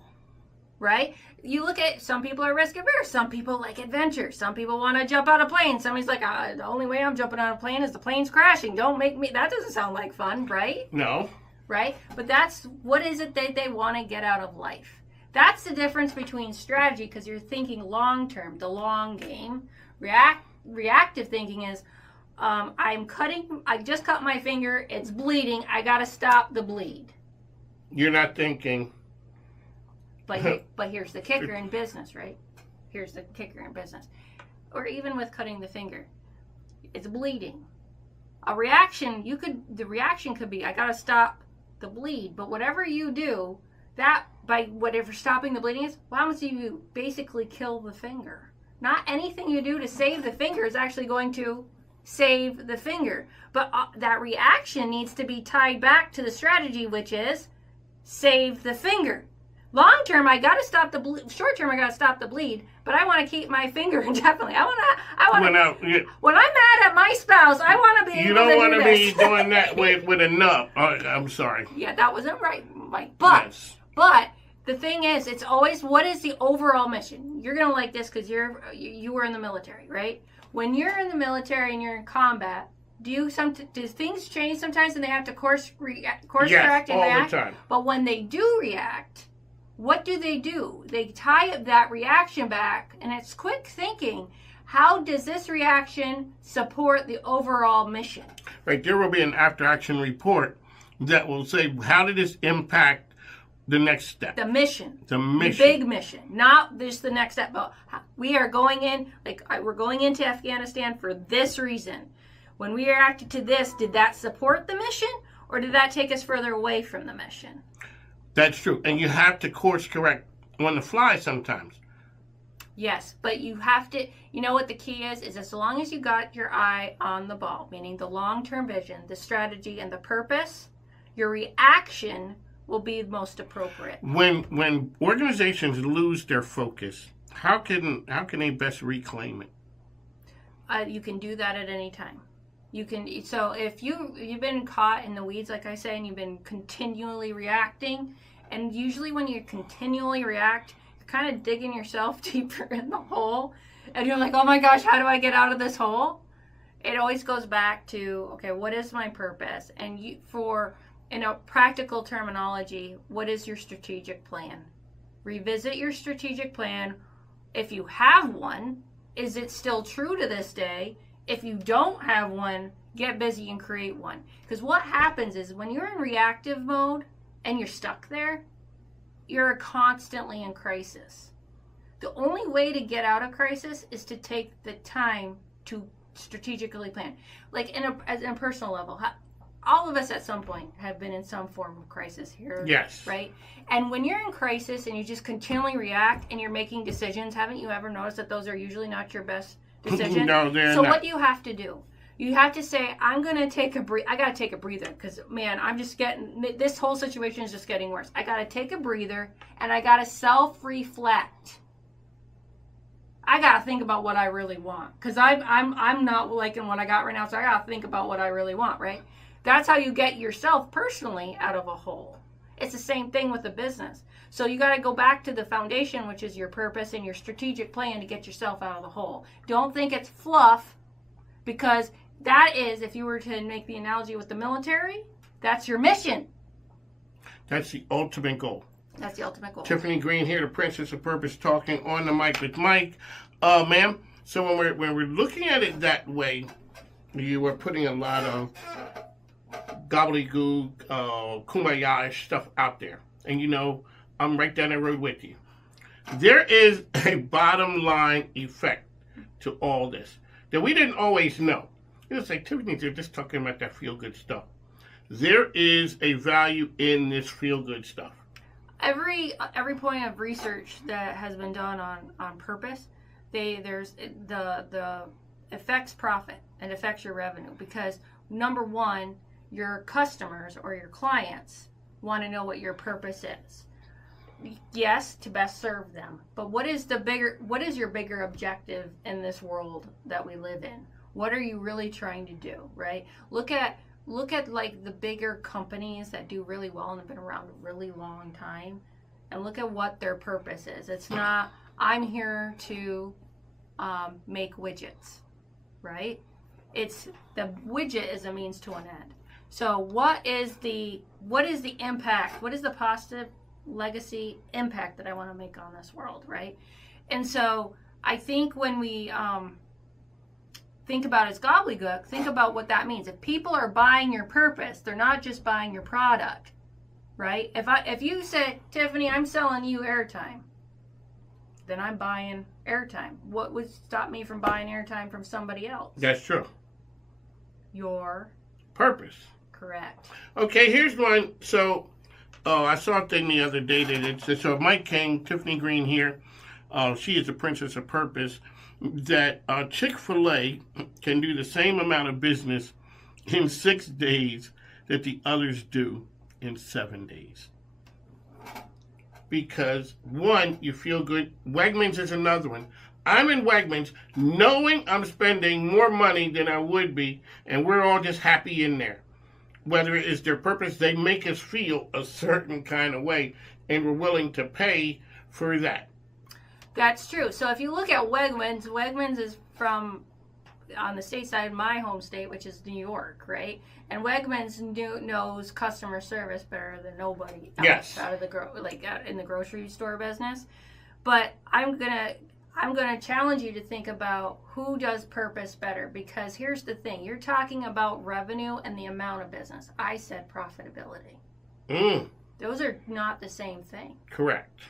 Right? You look at, some people are risk averse. Some people like adventure. Some people want to jump out of a plane. Somebody's like, the only way I'm jumping out of a plane is the plane's crashing. Don't make me, that doesn't sound like fun, right? No. Right? But that's, what is it that they want to get out of life? That's the difference between strategy, because you're thinking long term, the long game. Reactive thinking is, I just cut my finger, it's bleeding, I got to stop the bleed. You're not thinking. But here's the kicker in business, right? Here's the kicker in business. Or even with cutting the finger. It's bleeding. The reaction could be, I got to stop the bleed. But whatever you do, by whatever stopping the bleeding is, what happens if you basically kill the finger? Not anything you do to save the finger is actually going to save the finger. But that reaction needs to be tied back to the strategy, which is save the finger. Long term, I got to stop the bleed. Short term, I got to stop the bleed. But I want to keep my finger indefinitely. I want to. When I'm mad at my spouse, I want to be. You don't want to be doing that with a nub. I'm sorry. Yeah, that wasn't right, Mike. But the thing is, it's always, what is the overall mission? You're gonna like this because you were in the military, right? When you're in the military and you're in combat, do things change sometimes and they have to course correct and react? The time. But when they do react, what do? They tie that reaction back, and it's quick thinking. How does this reaction support the overall mission? Right, there will be an after-action report that will say, how did this impact the next step? The mission. The big mission. Not just the next step, but we are going in, we're going into Afghanistan for this reason. When we reacted to this, did that support the mission, or did that take us further away from the mission? That's true. And you have to course correct on the fly sometimes. Yes, but you have to, you know what the key is as long as you got your eye on the ball, meaning the long-term vision, the strategy, and the purpose, your reaction will be most appropriate. When organizations lose their focus, how can they best reclaim it? You can do that at any time. You can. So if you've been caught in the weeds, like I say, and you've been continually reacting, and usually when you continually react, you're kind of digging yourself deeper in the hole, and you're like, oh my gosh, how do I get out of this hole? It always goes back to, okay, what is my purpose? And in a practical terminology, what is your strategic plan? Revisit your strategic plan. If you have one, is it still true to this day? If you don't have one, get busy and create one. Because what happens is when you're in reactive mode and you're stuck there, you're constantly in crisis. The only way to get out of crisis is to take the time to strategically plan. Like in a personal level, all of us at some point have been in some form of crisis here. Yes. Right? And when you're in crisis and you just continually react and you're making decisions, haven't you ever noticed that those are usually not your best decisions? No, they're so not. what do you have to do? You have to say, I got to take a breather because, man, this whole situation is just getting worse. I got to take a breather and I got to self-reflect. I got to think about what I really want because I'm not liking what I got right now, so I got to think about what I really want, right? That's how you get yourself personally out of a hole. It's the same thing with a business. So you got to go back to the foundation, which is your purpose and your strategic plan to get yourself out of the hole. Don't think it's fluff, because that is, if you were to make the analogy with the military, that's your mission. That's the ultimate goal. That's the ultimate goal. Tiffany Greene here, the Princess of Purpose, talking on the mic with Mike. Ma'am, so when we're looking at it that way, you are putting a lot of gobbledygook, kumbaya stuff out there. And you know, I'm right down that road with you. There is a bottom line effect to all this that we didn't always know. It's like, Tiffany, they're just talking about that feel-good stuff. There is a value in this feel-good stuff. Every point of research that has been done on purpose, there's the affects profit and affects your revenue, because number one, your customers or your clients want to know what your purpose is. Yes, to best serve them, but what is your bigger objective in this world that we live in? What are you really trying to do, right? Look at like the bigger companies that do really well and have been around a really long time, and look at what their purpose is. It's not, I'm here to make widgets, right? It's the widget is a means to an end. So what is the impact? What is the positive legacy impact that I want to make on this world, right? And so I think when we think about it as gobbledygook, think about what that means. If people are buying your purpose, they're not just buying your product, right? If you say, Tiffany, I'm selling you airtime, then I'm buying airtime. What would stop me from buying airtime from somebody else? That's true. Your purpose. Correct. Okay, here's one. So, I saw a thing the other day that it said, so Mike King, Tiffany Greene here, she is the Princess of Purpose, that Chick-fil-A can do the same amount of business in 6 days that the others do in 7 days. Because, one, you feel good. Wegmans is another one. I'm in Wegmans knowing I'm spending more money than I would be, and we're all just happy in there. Whether it's their purpose, they make us feel a certain kind of way, and we're willing to pay for that. That's true. So if you look at Wegmans is from, on the state side, my home state, which is New York, right? And Wegmans knows customer service better than nobody else. Yes. Out of out in the grocery store business. But I'm gonna challenge you to think about who does purpose better, because here's the thing: you're talking about revenue and the amount of business. I said profitability. Those are not the same thing. Correct.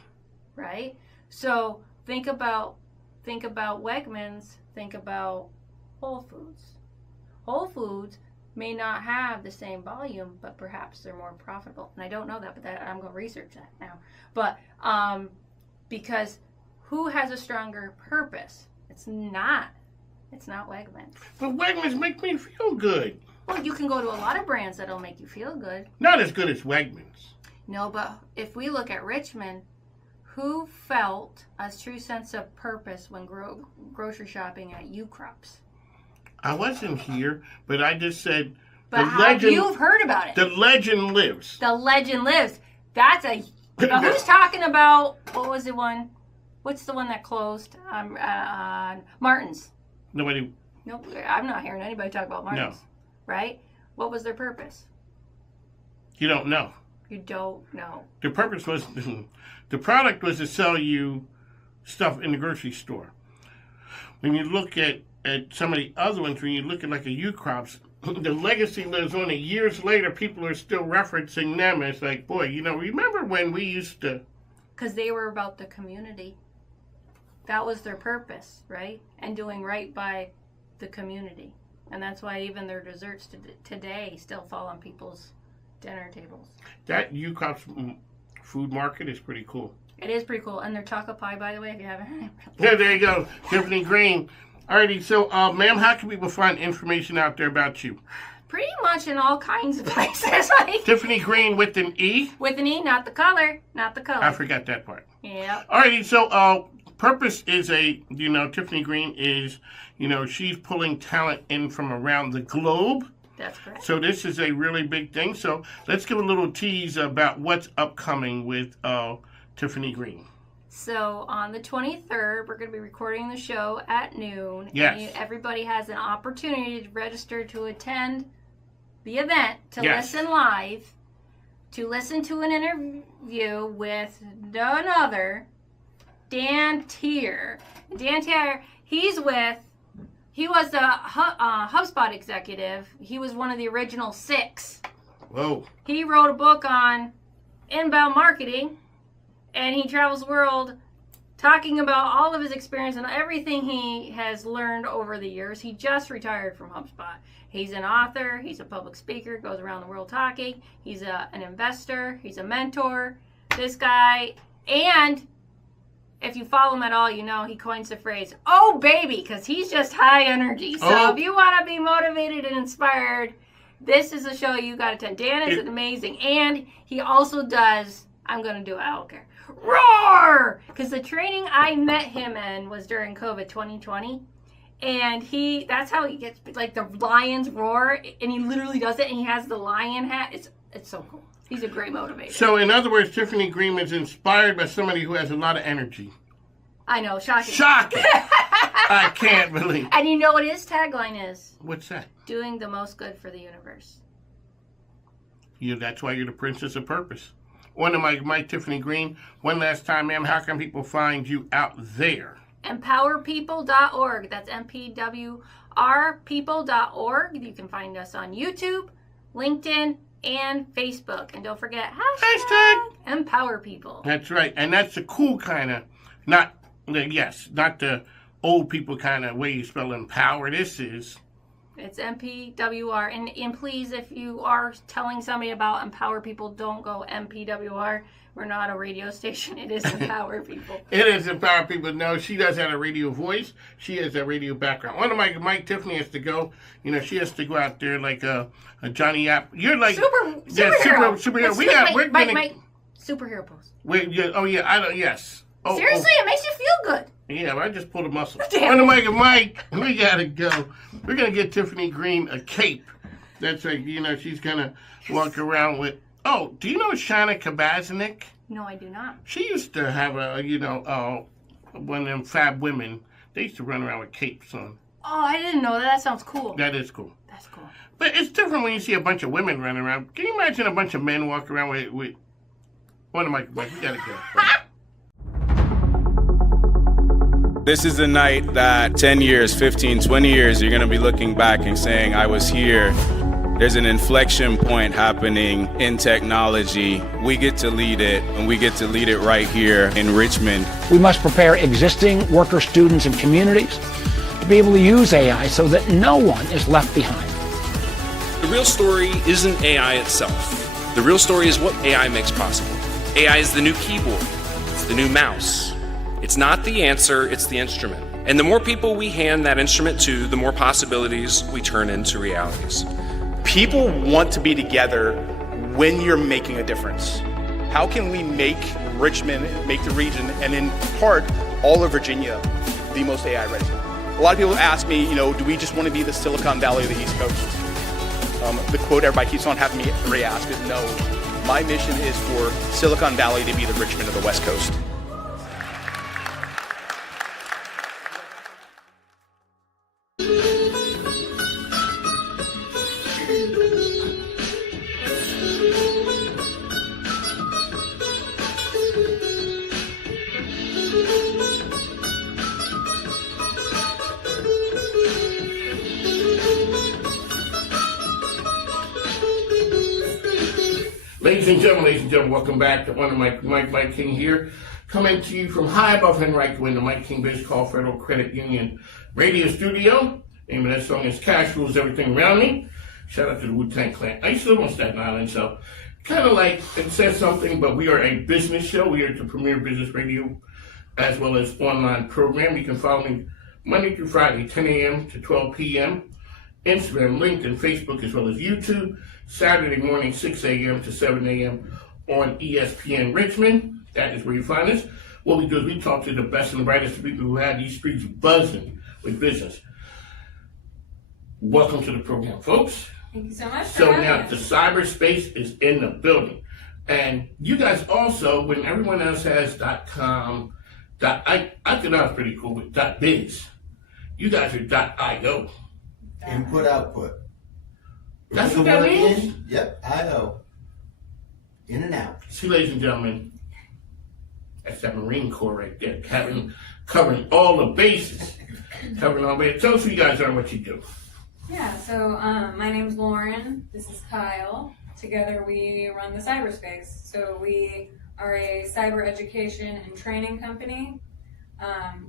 Right? So think about Wegmans, think about Whole Foods. Whole Foods may not have the same volume, but perhaps they're more profitable. And I don't know that, but I'm going to research that now. But because who has a stronger purpose? It's not Wegmans. But Wegmans make me feel good. Well, you can go to a lot of brands that'll make you feel good. Not as good as Wegmans. No, but if we look at Richmond, who felt a true sense of purpose when grocery shopping at U-Crops? I wasn't here, but I just said. But you've heard about it. The legend lives. The legend lives. That's a. Who's talking about? What was the one? What's the one that closed? Martin's. Nobody. Nope. I'm not hearing anybody talk about Martin's. No. Right? What was their purpose? You don't know. You don't know. The purpose was, the product was to sell you stuff in the grocery store. When you look at some of the other ones, when you look at like a U-Crops, the legacy lives on. Years later, people are still referencing them. It's like, boy, remember when we used to... Because they were about the community. That was their purpose, right? And doing right by the community. And that's why even their desserts today still fall on people's dinner tables. That U-Crops food market is pretty cool. It is pretty cool. And their chocolate pie, by the way, if you haven't. Yeah, there you go. Tiffany Greene. Alrighty, so, ma'am, how can people find information out there about you? Pretty much in all kinds of places. Like Tiffany Greene with an E? With an E, not the color. Not the color. I forgot that part. Yeah. Alrighty, so, purpose is Tiffany Greene is, she's pulling talent in from around the globe. That's correct. So this is a really big thing. So let's give a little tease about what's upcoming with Tiffany Greene. So on the 23rd, we're going to be recording the show at noon. Yes. And everybody has an opportunity to register to attend the event, to listen live, to listen to an interview with none other, Dan Tier. Dan Tier, he was a HubSpot executive. He was one of the original 6. Whoa. He wrote a book on inbound marketing. And he travels the world talking about all of his experience and everything he has learned over the years. He just retired from HubSpot. He's an author. He's a public speaker. Goes around the world talking. He's an investor. He's a mentor. This guy. And if you follow him at all, he coins the phrase, "Oh, baby," because he's just high energy. So if you want to be motivated and inspired, this is a show you got to attend. Dan is amazing. And he also does, I'm going to do it, I don't care. Roar! Because the training I met him in was during COVID 2020. And that's how he gets, like, the lions roar. And he literally does it. And he has the lion hat. It's so cool. He's a great motivator. So, in other words, Tiffany Greene is inspired by somebody who has a lot of energy. I know. Shocking. Shocking! I can't believe. And you know what his tagline is? What's that? Doing the most good for the universe. That's why you're the princess of purpose. One of my Tiffany Greene. One last time, ma'am, how can people find you out there? Empowerpeople.org. That's MPWRpeople.org. You can find us on YouTube, LinkedIn, and Facebook. And don't forget, hashtag Empower People. That's right. And that's the cool kind of, not the old people kind of way you spell empower. This is... It's MPWR. And please, if you are telling somebody about Empower People, don't go MPWR. We're not a radio station. It is Empower People. It is Empower People. No, she does have a radio voice. She has a radio background. One of my Tiffany has to go. She has to go out there like a Johnny App. You're like superhero. We're Mike, superhero pose. Yes. Seriously, it makes you feel good. Yeah, I just pulled a muscle. On the Mike, we gotta go. We're gonna get Tiffany Greene a cape. That's right. She's gonna walk around with. Oh, do you know Shana Kabaznik? No, I do not. She used to have one of them fab women. They used to run around with capes on. Oh, I didn't know that. That sounds cool. That is cool. That's cool. But it's different when you see a bunch of women running around. Can you imagine a bunch of men walking around with one of my? We gotta go. This is the night that 10 years, 15, 20 years, you're going to be looking back and saying, I was here. There's an inflection point happening in technology. We get to lead it, and we get to lead it right here in Richmond. We must prepare existing worker students and communities to be able to use AI so that no one is left behind. The real story isn't AI itself. The real story is what AI makes possible. AI is the new keyboard. It's the new mouse. It's not the answer, it's the instrument. And the more people we hand that instrument to, the more possibilities we turn into realities. People want to be together when you're making a difference. how can we make Richmond, make the region, and in part, all of Virginia, the most AI ready? A lot of people ask me, do we just want to be the Silicon Valley of the East Coast? The quote everybody keeps on having me re-ask is, no, my mission is for Silicon Valley to be the Richmond of the West Coast. Ladies and gentlemen, welcome back to one of Mike King here, coming to you from high above Henrico in the MIKEKINGBIZ Call Federal Credit Union radio studio. Name of that song is Cash Rules Everything Around Me. Shout out to the Wu-Tang Clan. I used to live on Staten Island, so kind of like it says something, but we are a business show. We are the premier business radio as well as online program. You can follow me Monday through Friday, 10 a.m. to 12 p.m. Instagram, LinkedIn, Facebook, as well as YouTube. Saturday morning, 6 a.m. to 7 a.m. on ESPN Richmond. That is where you find us. What we do is we talk to the best and the brightest people who have these streets buzzing with business. Welcome to the program, folks. Thank you so much. So now the cyberspace is in the building. And you guys also, when everyone else has .com, I thought that was pretty cool with .biz. You guys are .io. Input, output. That's what that means? Yep, I-O. In and out. See, ladies and gentlemen, that's that Marine Corps right there, covering all the bases. Tell us who you guys are and what you do. Yeah, so my name's Lauren. This is Kyle. Together we run the cyberspace. So we are a cyber education and training company.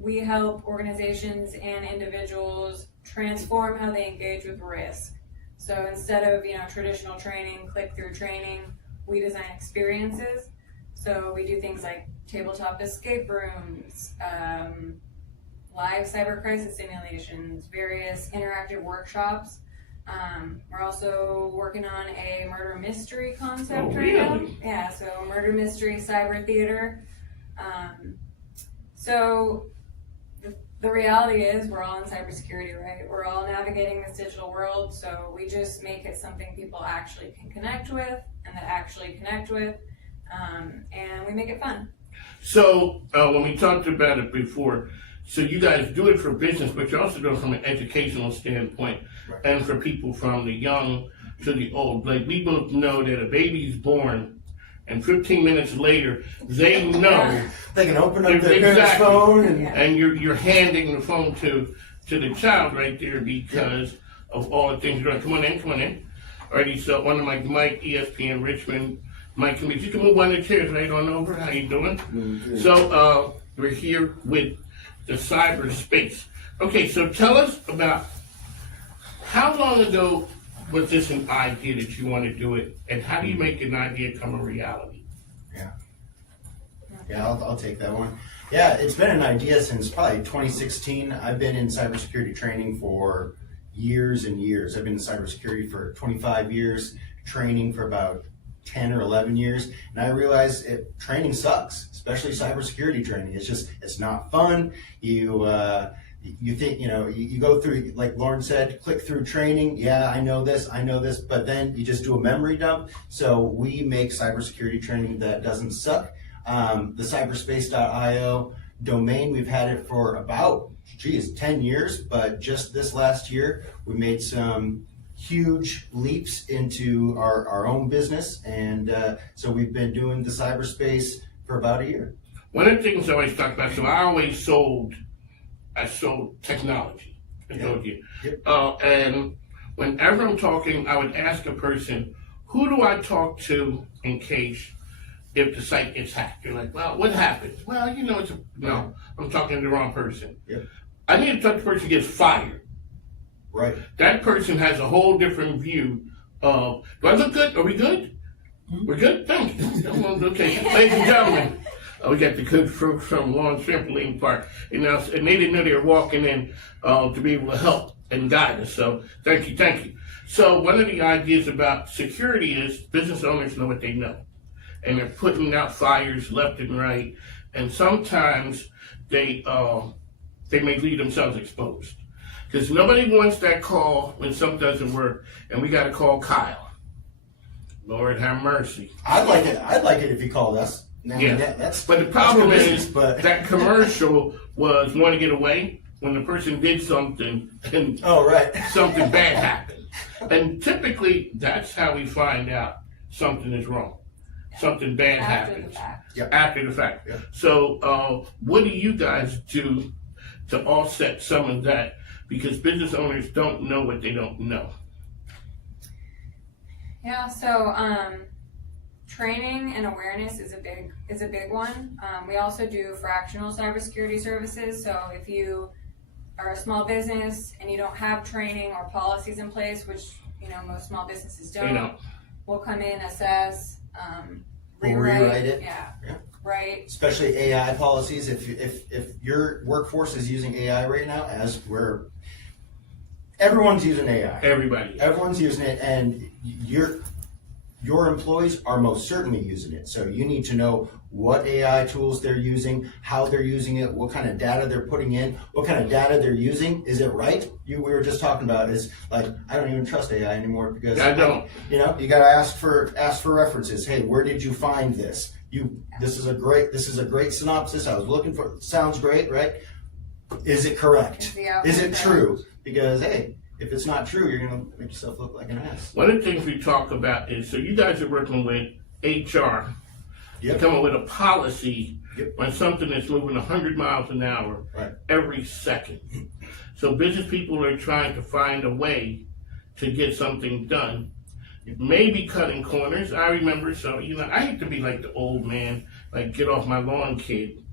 We help organizations and individuals transform how they engage with risk. So instead of traditional training, click-through training, we design experiences. So we do things like tabletop escape rooms, live cyber crisis simulations, various interactive workshops. We're also working on a murder mystery concept right now. Yeah, so murder mystery cyber theater. So the reality is we're all in cybersecurity, right? We're all navigating this digital world, so we just make it something people actually can connect with and that actually connect with, and we make it fun. So when we talked about it before, so you guys do it for business, but you also do it from an educational standpoint, right, and for people from the young to the old. Like, we both know that a baby's born, and 15 minutes later, they know. They can open up their parents' phone. And you're handing the phone to the child right there because of all the things you're doing. Come on in. Alrighty, so one of Mike, ESPN Richmond, Mike, you can move one of the chairs right on over. How you doing? Mm-hmm. So we're here with the cyberspace. Okay, so tell us about how long ago was this an idea that you want to do it, and how do you make an idea come a reality? Yeah, I'll take that one. Yeah, it's been an idea since probably 2016. I've been in cybersecurity training for years and years. I've been in cybersecurity for 25 years, training for about 10 or 11 years, and I realized training sucks, especially cybersecurity training. It's not fun. You think, you go through, like Lauren said, click through training. Yeah, I know this, but then you just do a memory dump. So we make cybersecurity training that doesn't suck. The cyberspace.io domain, we've had it for about, 10 years, but just this last year, we made some huge leaps into our own business. And so we've been doing the cyberspace for about a year. One of the things I always talk about, so I sold technology. I told you. Yep. And whenever I'm talking, I would ask a person, who do I talk to in case if the site gets hacked? You're like, well, what happens? Well, no, I'm talking to the wrong person. Yep. I need to talk to the person who gets fired. Right. That person has a whole different view of, do I look good? Are we good? Mm-hmm. We're good? Thank you. Okay, ladies and gentlemen. We got the good fruit from Lawn Trampoline Park, and they didn't know they were walking in to be able to help and guide us. So thank you. So one of the ideas about security is business owners know what they know. and they're putting out fires left and right, and sometimes they may leave themselves exposed. Because nobody wants that call when something doesn't work, and we got to call Kyle. Lord have mercy. I'd like it if you called us. Now, Yeah, but the problem is that commercial was want to get away when the person did something and something bad happened. And typically, that's how we find out something is wrong. Something bad happens. After the fact. Yep. So what do you guys do to offset some of that? Because business owners don't know what they don't know. Yeah, so training and awareness is a big one. We also do fractional cybersecurity services. So if you are a small business and you don't have training or policies in place, which most small businesses don't, we'll come in, assess, rewrite it. Yeah. Right. Especially AI policies. If your workforce is using AI right now, everyone's using AI. Everyone's using it, and your employees are most certainly using it. So you need to know what AI tools they're using, how they're using it, what kind of data they're putting in, what kind of data they're using. Is it right? We were just talking about is like, I don't even trust AI anymore because I don't. You got to ask for references. Hey, where did you find this? This is a great synopsis. I was looking for. Sounds great, right? Is it correct? Is it true? Because hey, if it's not true, you're going to make yourself look like an ass. One of the things we talk about is, so you guys are working with HR to come up with a policy on something that's moving 100 miles an hour every second. So business people are trying to find a way to get something done. Maybe cutting corners. I remember, I hate to be like the old man, like get off my lawn kid.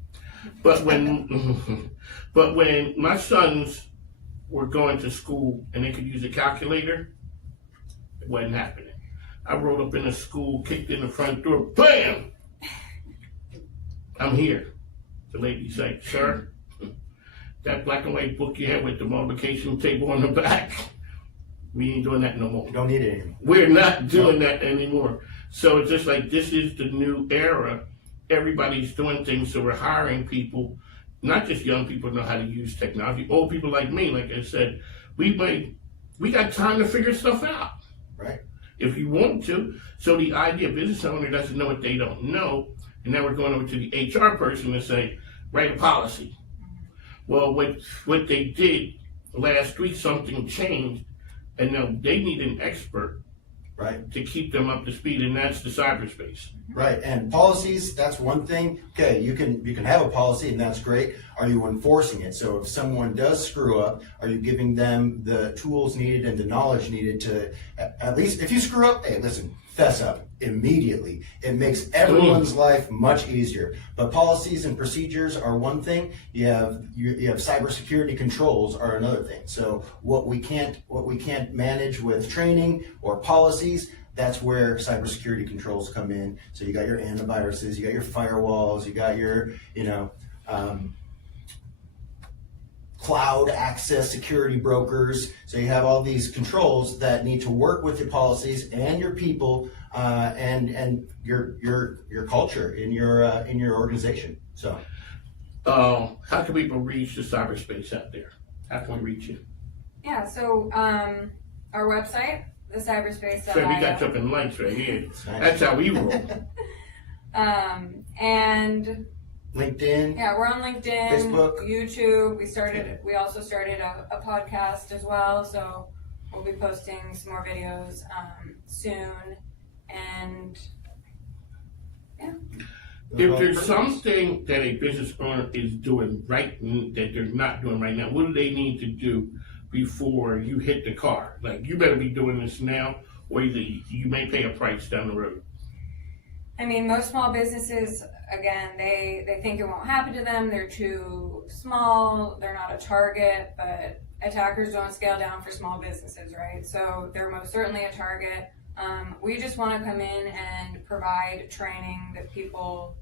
But when my sons were going to school and they could use a calculator, it wasn't happening. I rolled up in the school, kicked in the front door, bam! I'm here. The lady said, sir, that black and white book you had with the multiplication table on the back, we ain't doing that no more. Don't need it anymore. We're not doing that anymore. So it's just like, this is the new era. Everybody's doing things, so we're hiring people. Not just young people know how to use technology. Old people like me, like I said, we got time to figure stuff out. Right. If you want to. So the idea, business owner doesn't know what they don't know, and now we're going over to the HR person to say, write a policy. Well, what they did last week, something changed, and now they need an expert to keep them up to speed, and that's the cyberspace. Right, and policies, that's one thing. Okay, you can have a policy, and that's great. Are you enforcing it? So if someone does screw up, are you giving them the tools needed and the knowledge needed to, at least if you screw up, hey, listen, fess up immediately. It makes everyone's life much easier. But policies and procedures are one thing. You have cybersecurity controls are another thing. So what we can't manage with training or policies, that's where cybersecurity controls come in. So you got your antiviruses, you got your firewalls, you got your cloud access security brokers. So you have all these controls that need to work with your policies and your people and your culture in your organization. So how can people reach the cyberspace out there? How can we reach you? Yeah, so our website, the cyberspace. So we got something lights right here. Nice. That's how we roll. And LinkedIn. Yeah, we're on LinkedIn, Facebook, YouTube. We also started a podcast as well, so we'll be posting some more videos soon. And yeah. If there's something that a business owner is doing right that they're not doing right now, what do they need to do before you hit the car? Like, you better be doing this now, or you may pay a price down the road. I mean, most small businesses, again, they think it won't happen to them. They're too small. They're not a target, but attackers don't scale down for small businesses, right? So they're most certainly a target. We just want to come in and provide training that people...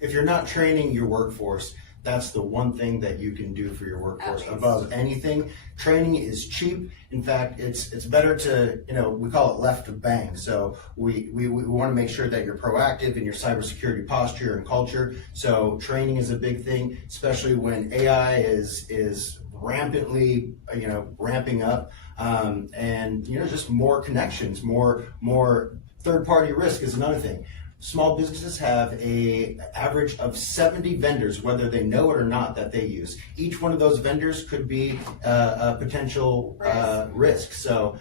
If you're not training your workforce, that's the one thing that you can do for your workforce At least. above anything. Training is cheap. In fact, it's better to, we call it left of bang. So we want to make sure that you're proactive in your cybersecurity posture and culture. So training is a big thing, especially when AI is rampantly, ramping up, and just more connections, more third-party risk is another thing. Small businesses have an average of 70 vendors, whether they know it or not, that they use. Each one of those vendors could be a potential risk. So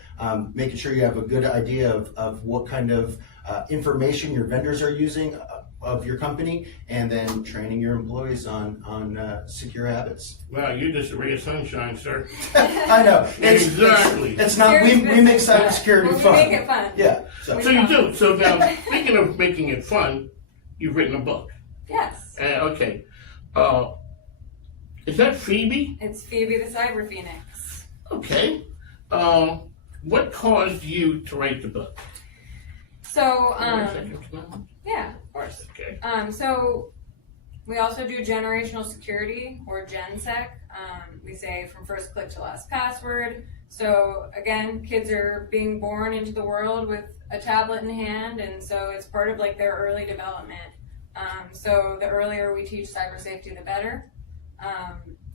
making sure you have a good idea of what kind of information your vendors are using of your company, and then training your employees on secure habits. Wow, you're just a ray of sunshine, sir. I know. Exactly. It's not. We make cybersecurity fun. We make it fun. Yeah. So you do. So now, speaking of making it fun, you've written a book. Yes. Okay. Is that Phoebe? It's Phoebe the Cyber Phoenix. Okay. What caused you to write the book? So, Yeah, of course. Okay. So we also do generational security, or GenSec. We say from first click to last password. So again, kids are being born into the world with a tablet in hand, and so it's part of like their early development. So the earlier we teach cyber safety, the better.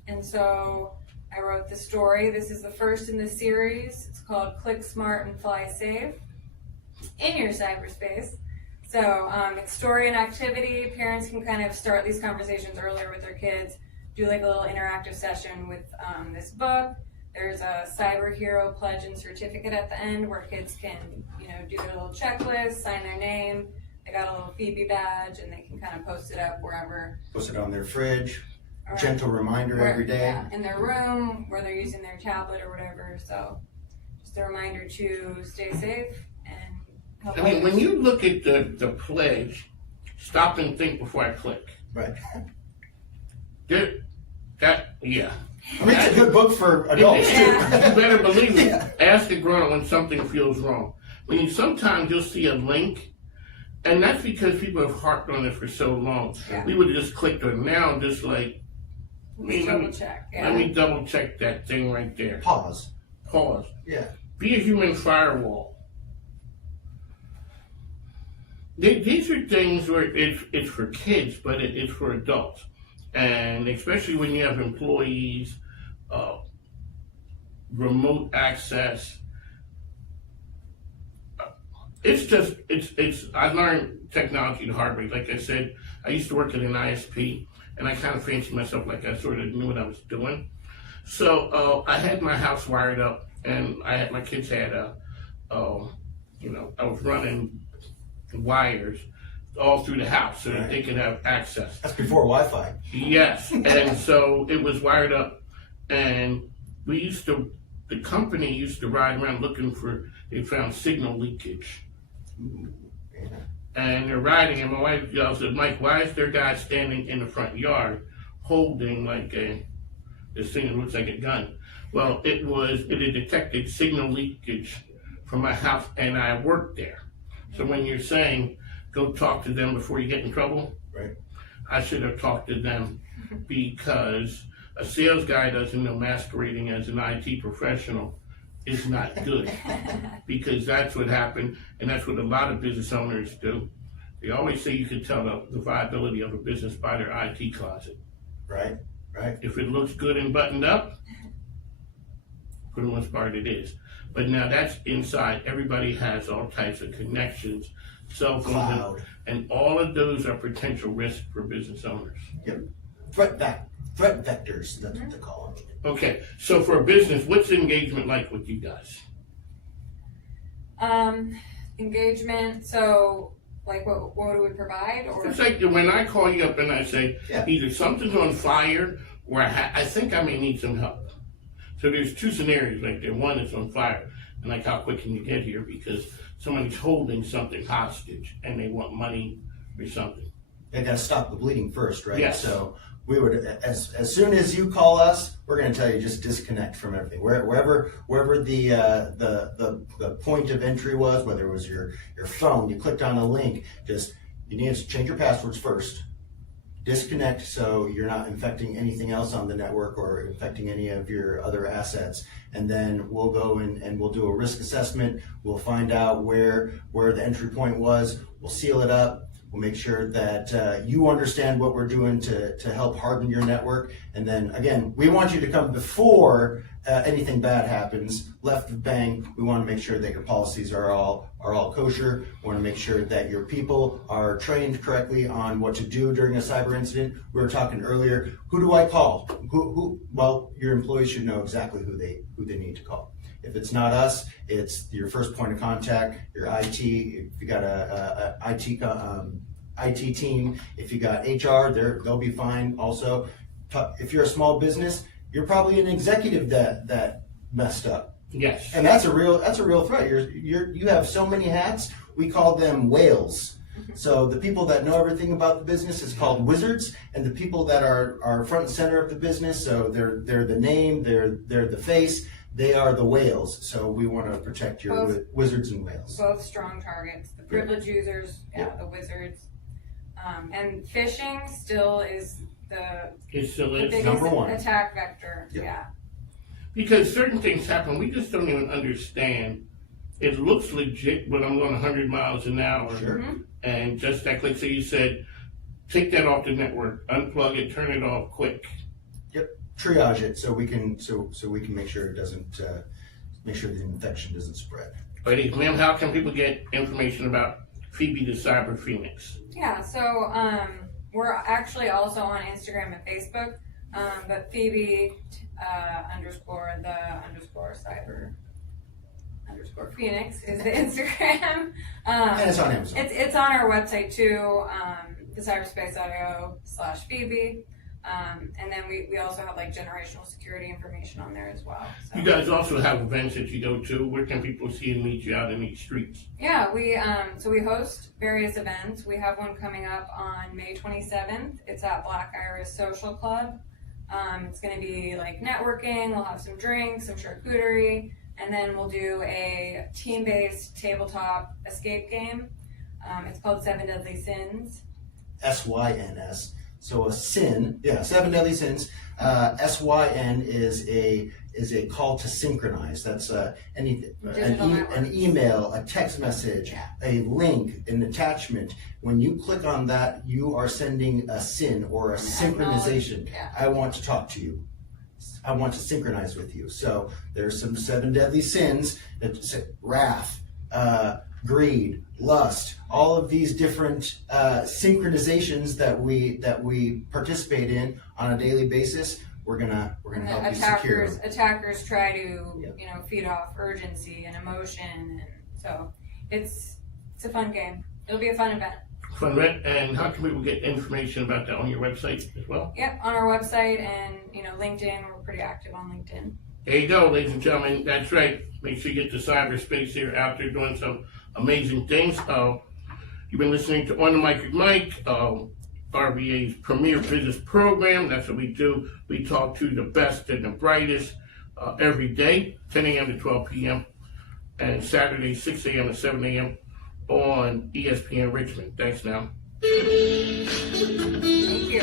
And so I wrote the story. This is the first in the series. It's called Click Smart and Fly Safe in your cyberspace. So it's story and activity. Parents can kind of start these conversations earlier with their kids, do like a little interactive session with this book. There's a cyber hero pledge and certificate at the end where kids can, do their little checklist, sign their name. They got a little Phoebe badge, and they can kind of post it up wherever. Post it on their fridge. Or Gentle reminder every day. Yeah, in their room, where they're using their tablet or whatever. So just a reminder to stay safe and help others. When you look at the pledge, stop and think before I click. Right. Yeah. It's a good book for adults too. You better believe it. Ask a grown when something feels wrong. Sometimes you'll see a link, and that's because people have harped on it for so long. Yeah. We would have just clicked on it. Now I'm just like, Let me double check that thing right there. Pause. Yeah. Be a human firewall. These are things where it's for kids, but it's for adults. And especially when you have employees, remote access. I learned technology the hard way. Like I said, I used to work at an ISP, and I kind of fancied myself like I sort of knew what I was doing. So I had my house wired up, and my kids had I was running wires all through the house so that they could have access. That's before Wi-Fi. Yes, and so it was wired up, and the company used to ride around looking they found signal leakage. And they're riding, and my wife said, Mike, why is there a guy standing in the front yard holding this thing that looks like a gun? Well, it had detected signal leakage from my house, and I worked there. So when you're saying, go talk to them before you get in trouble, right? I should have talked to them, because a sales guy doesn't know masquerading as an IT professional is not good, because that's what happened, and that's what a lot of business owners do. They always say you can tell the viability of a business by their IT closet. Right. If it looks good and buttoned up, for the most part it is. But now that's inside. Everybody has all types of connections, cell phones, and all of those are potential risks for business owners. Yep. Threat vectors, that's what they call them. Okay, so for a business, what's engagement like with you guys? Engagement, so like what do we provide? Or It's like when I call you up and I say, either something's on fire or I think I may need some help. So there's two scenarios right there. One is on fire, and like how quick can you get here, because somebody's holding something hostage and they want money or something. They got to stop the bleeding first, right? Yes. So we would, as soon as you call us, we're going to tell you just disconnect from everything. Wherever the point of entry was, whether it was your phone, you clicked on a link, you need to change your passwords first. disconnect so you're not infecting anything else on the network or infecting any of your other assets. And then we'll go in and we'll do a risk assessment. We'll find out where the entry point was. We'll seal it up. We'll make sure that you understand what we're doing to help harden your network. And then again, we want you to come before anything bad happens. Left of bang, we want to make sure that your policies are all kosher. We want to make sure that your people are trained correctly on what to do during a cyber incident. We were talking earlier, who do I call? Well, your employees should know exactly who they need to call. If it's not us, it's your first point of contact, your IT. If you got a IT team, if you got HR, they'll be fine. Also, if you're a small business, you're probably an executive that messed up. Yes. And that's a real threat. You have so many hats. We call them whales. So the people that know everything about the business is called wizards, and the people that are front and center of the business, so they're the name, they're the face. They are the whales, so we want to protect your wizards and whales. Both strong targets. The privileged users, the wizards. And phishing still is the biggest number one attack vector. Yeah. Because certain things happen, we just don't even understand. It looks legit when I'm going 100 miles an hour. Sure. And just that click, so you said, take that off the network, unplug it, turn it off quick. Yep. Triage it so we can make sure it doesn't make sure the infection doesn't spread. Ladies, ma'am, how can people get information about Phoebe the Cyber Phoenix? Yeah, so we're actually also on Instagram and Facebook, but Phoebe _cyber Phoenix is the Instagram. And it's on Amazon. It's on our website too, thecyberspace.io/Phoebe. And then we also have like generational security information on there as well. So. You guys also have events that you go to. Where can people see and meet you out in these streets? Yeah, we host various events. We have one coming up on May 27th. It's at Black Iris Social Club. It's going to be like networking. We'll have some drinks, some charcuterie, and then we'll do a team-based tabletop escape game. It's called 7 Deadly Sins. SYNS. So a sin, 7 deadly sins. SYN is a call to synchronize. That's anything, an email, a text message, a link, an attachment. When you click on that, you are sending a sin or a synchronization. I want to talk to you. I want to synchronize with you. So there's some 7 deadly sins. Wrath, greed, lust, all of these different synchronizations that we participate in on a daily basis. We're gonna help you secure. Attackers try to feed off urgency and emotion, and so it's a fun game. It'll be a fun event. Fun event, and how can people get information about that on your website as well? Yep, on our website and LinkedIn. We're pretty active on LinkedIn. There you go, ladies and gentlemen. That's right. Make sure you get to cyberspace here out there doing some amazing things. You've been listening to On the Mic with Mike, RVA's premier business program. That's what we do. We talk to the best and the brightest every day, 10 a.m. to 12 p.m. and Saturday, 6 a.m. to 7 a.m. on ESPN Richmond. Thanks now. Thank you.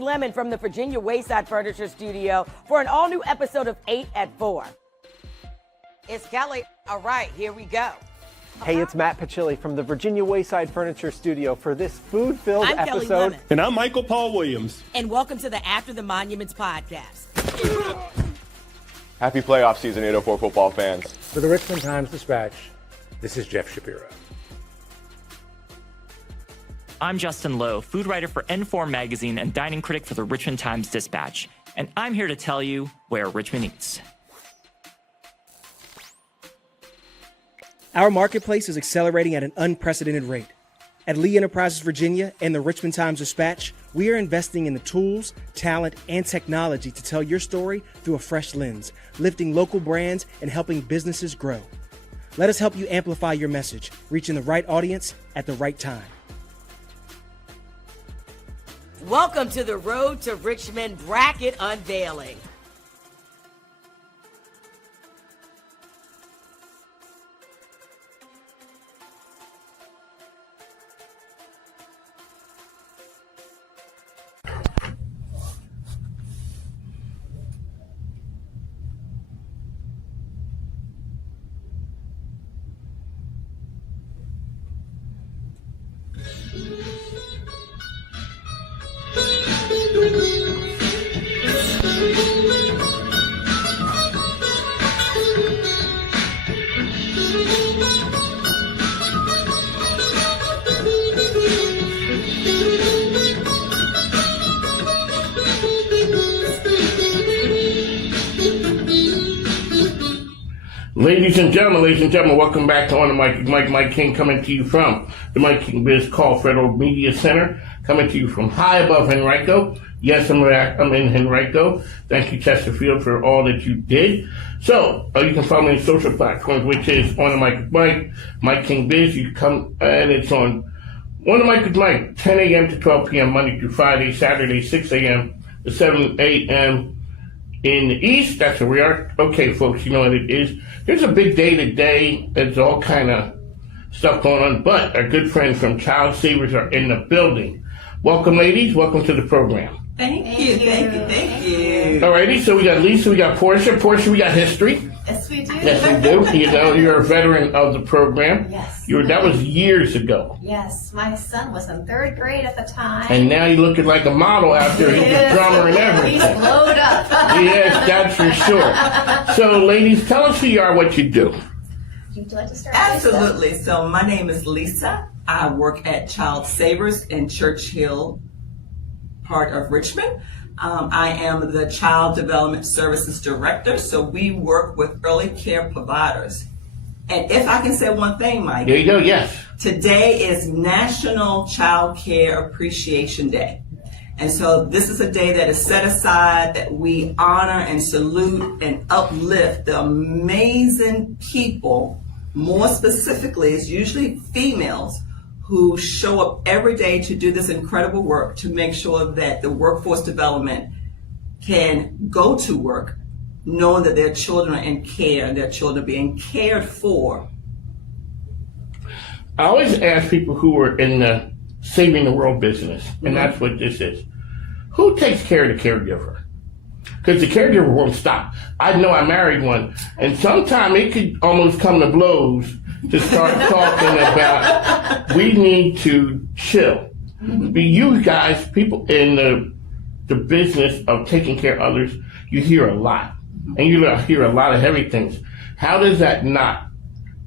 Lemon from the Virginia Wayside Furniture Studio for an all-new episode of 8 at 4. It's Kelly. All right, here we go. Hey, it's Matt Pachilli from the Virginia Wayside Furniture Studio for this food-filled I'm Kelly episode. Lemon. And I'm Michael Paul Williams. And welcome to the After the Monuments podcast. Happy playoff season, 804 football fans. For the Richmond Times-Dispatch, this is Jeff Shapiro. I'm Justin Lowe, food writer for N4 Magazine and dining critic for the Richmond Times-Dispatch, and I'm here to tell you where Richmond eats. Our marketplace is accelerating at an unprecedented rate. At Lee Enterprises Virginia and the Richmond Times-Dispatch, we are investing in the tools, talent, and technology to tell your story through a fresh lens, lifting local brands and helping businesses grow. Let us help you amplify your message, reaching the right audience at the right time. Welcome to the Road to Richmond bracket unveiling. Ladies and gentlemen, welcome back to On the Mic. Mike King coming to you from the MIKEKINGBIZ Call Federal Media Center, coming to you from high above Henrico. Yes, I'm in Henrico. Thank you, Chesterfield, for all that you did. So, you can follow me on social platforms, which is On the Mic with Mike, MIKEKINGBIZ. You come, and it's on the Mic with Mike, 10 a.m. to 12 p.m. Monday through Friday, Saturday, 6 a.m. to 7 a.m. in the East. That's where we are. Okay, folks, you know what it is. There's a big day today. There's all kind of stuff going on, but our good friends from Childsavers are in the building. Welcome, ladies. Welcome to the program. Thank you. Alrighty, so we got Lisa, we got Portia. Portia, we got history. Yes, we do. Yes, we do. You know, you're a veteran of the program. Yes. That was years ago. Yes, my son was in 3rd grade at the time. And now you're looking like a model after he's a drummer and everything. He's glowed up. Yes, that's for sure. So, ladies, tell us who you are, what you do. Would you like to start? Absolutely. So my name is Lisa. I work at Childsavers in Church Hill, part of Richmond. I am the Child Development Services Director, so we work with early care providers. And if I can say one thing, Mike. There you go, yes. Today is National Child Care Appreciation Day. And so this is a day that is set aside that we honor and salute and uplift the amazing people, more specifically, it's usually females, who show up every day to do this incredible work to make sure that the workforce development can go to work knowing that their children are in care and their children are being cared for. I always ask people who are in the saving the world business, and that's what this is. Who takes care of the caregiver? Because the caregiver won't stop. I know I married one, and sometimes it could almost come to blows to start talking about we need to chill. But you guys, people in the business of taking care of others, you hear a lot. And you hear a lot of heavy things. How does that not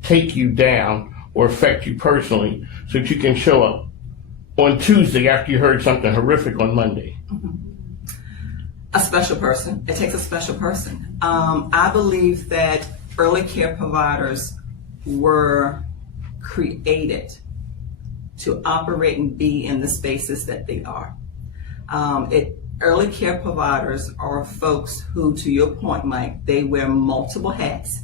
take you down or affect you personally so that you can show up on Tuesday after you heard something horrific on Monday? A special person. It takes a special person. I believe that early care providers were created to operate and be in the spaces that they are. Early care providers are folks who, to your point, Mike, they wear multiple hats.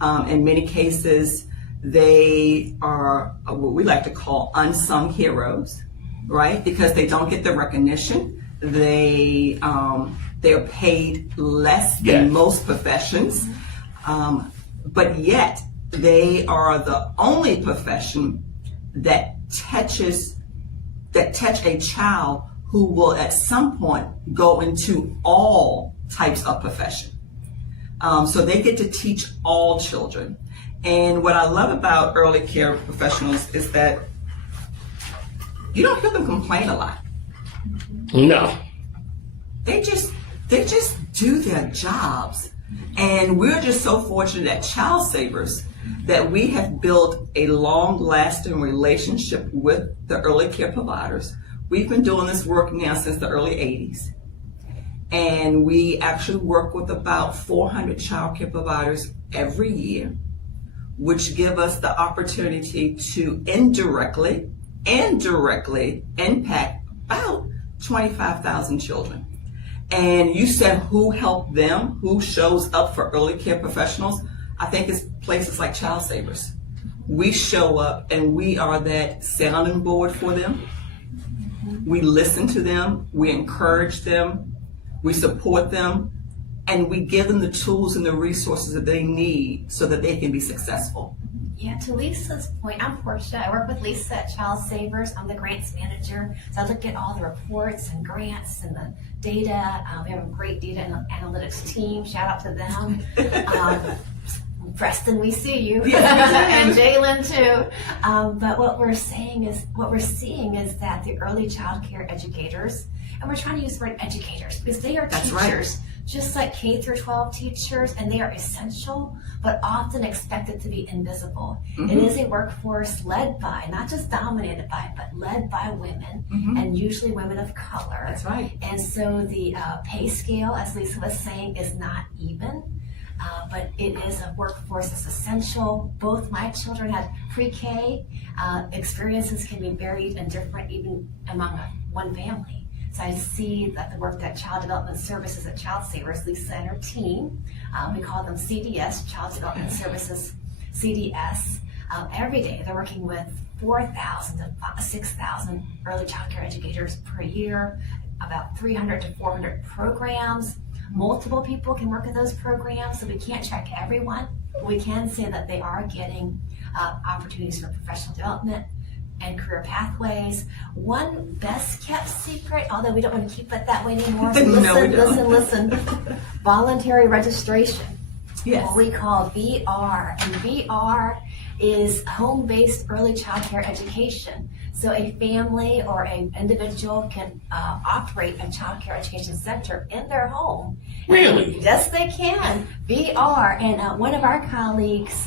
In many cases, they are what we like to call unsung heroes, right? Because they don't get the recognition. They are paid less than most professions, but yet they are the only profession that touch a child who will at some point go into all types of profession. So they get to teach all children. And what I love about early care professionals is that you don't hear them complain a lot. No. They just do their jobs And we're just so fortunate at Childsavers that we have built a long-lasting relationship with the early care providers. We've been doing this work now since the early 80s. And we actually work with about 400 child care providers every year, which give us the opportunity to indirectly and directly impact about 25,000 children. And you said who helped them, who shows up for early care professionals? I think it's places like Childsavers. We show up and we are that sounding board for them. We listen to them, we encourage them, we support them, and we give them the tools and the resources that they need so that they can be successful. Yeah, to Lisa's point, I'm Portia. I work with Lisa at Childsavers. I'm the grants manager. So I look at all the reports and grants and the data. We have a great data and analytics team. Shout out to them. Preston, we see you. And Jalen too. But what we're seeing is that the early child care educators, and we're trying to use the word educators because they are teachers. Right. Just like K through 12 teachers, and they are essential, but often expected to be invisible. Mm-hmm. It is a workforce led by, not just dominated by, but led by women, and usually women of color. That's right. And so the pay scale, as Lisa was saying, is not even, but it is a workforce that's essential. Both my children had pre-K. Experiences can be varied and different even among one family. So I see that the work that Child Development Services at Childsavers, Lisa and her team, we call them CDS, Child Development Services, CDS. Every day they're working with 4,000 to 6,000 early child care educators per year, about 300 to 400 programs. Multiple people can work in those programs, so we can't check everyone. We can say that they are getting opportunities for professional development and career pathways. One best kept secret, although we don't want to keep it that way anymore. So listen. Voluntary registration. Yes. What we call VR. And VR is home-based early child care education. So a family or an individual can operate a child care education center in their home. Really? And yes, they can. VR. And one of our colleagues,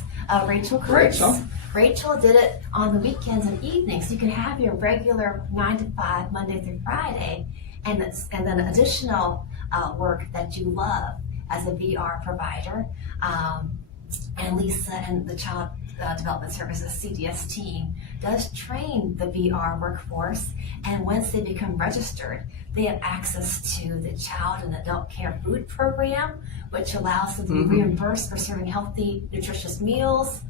Rachel did it on the weekends and evenings. You can have your regular 9 to 5, Monday through Friday, and then additional work that you love as a VR provider. And Lisa and the Child Development Services CDS team does train the VR workforce, and once they become registered, they have access to the Child and Adult Care Food Program, which allows them to be reimbursed for serving healthy, nutritious meals.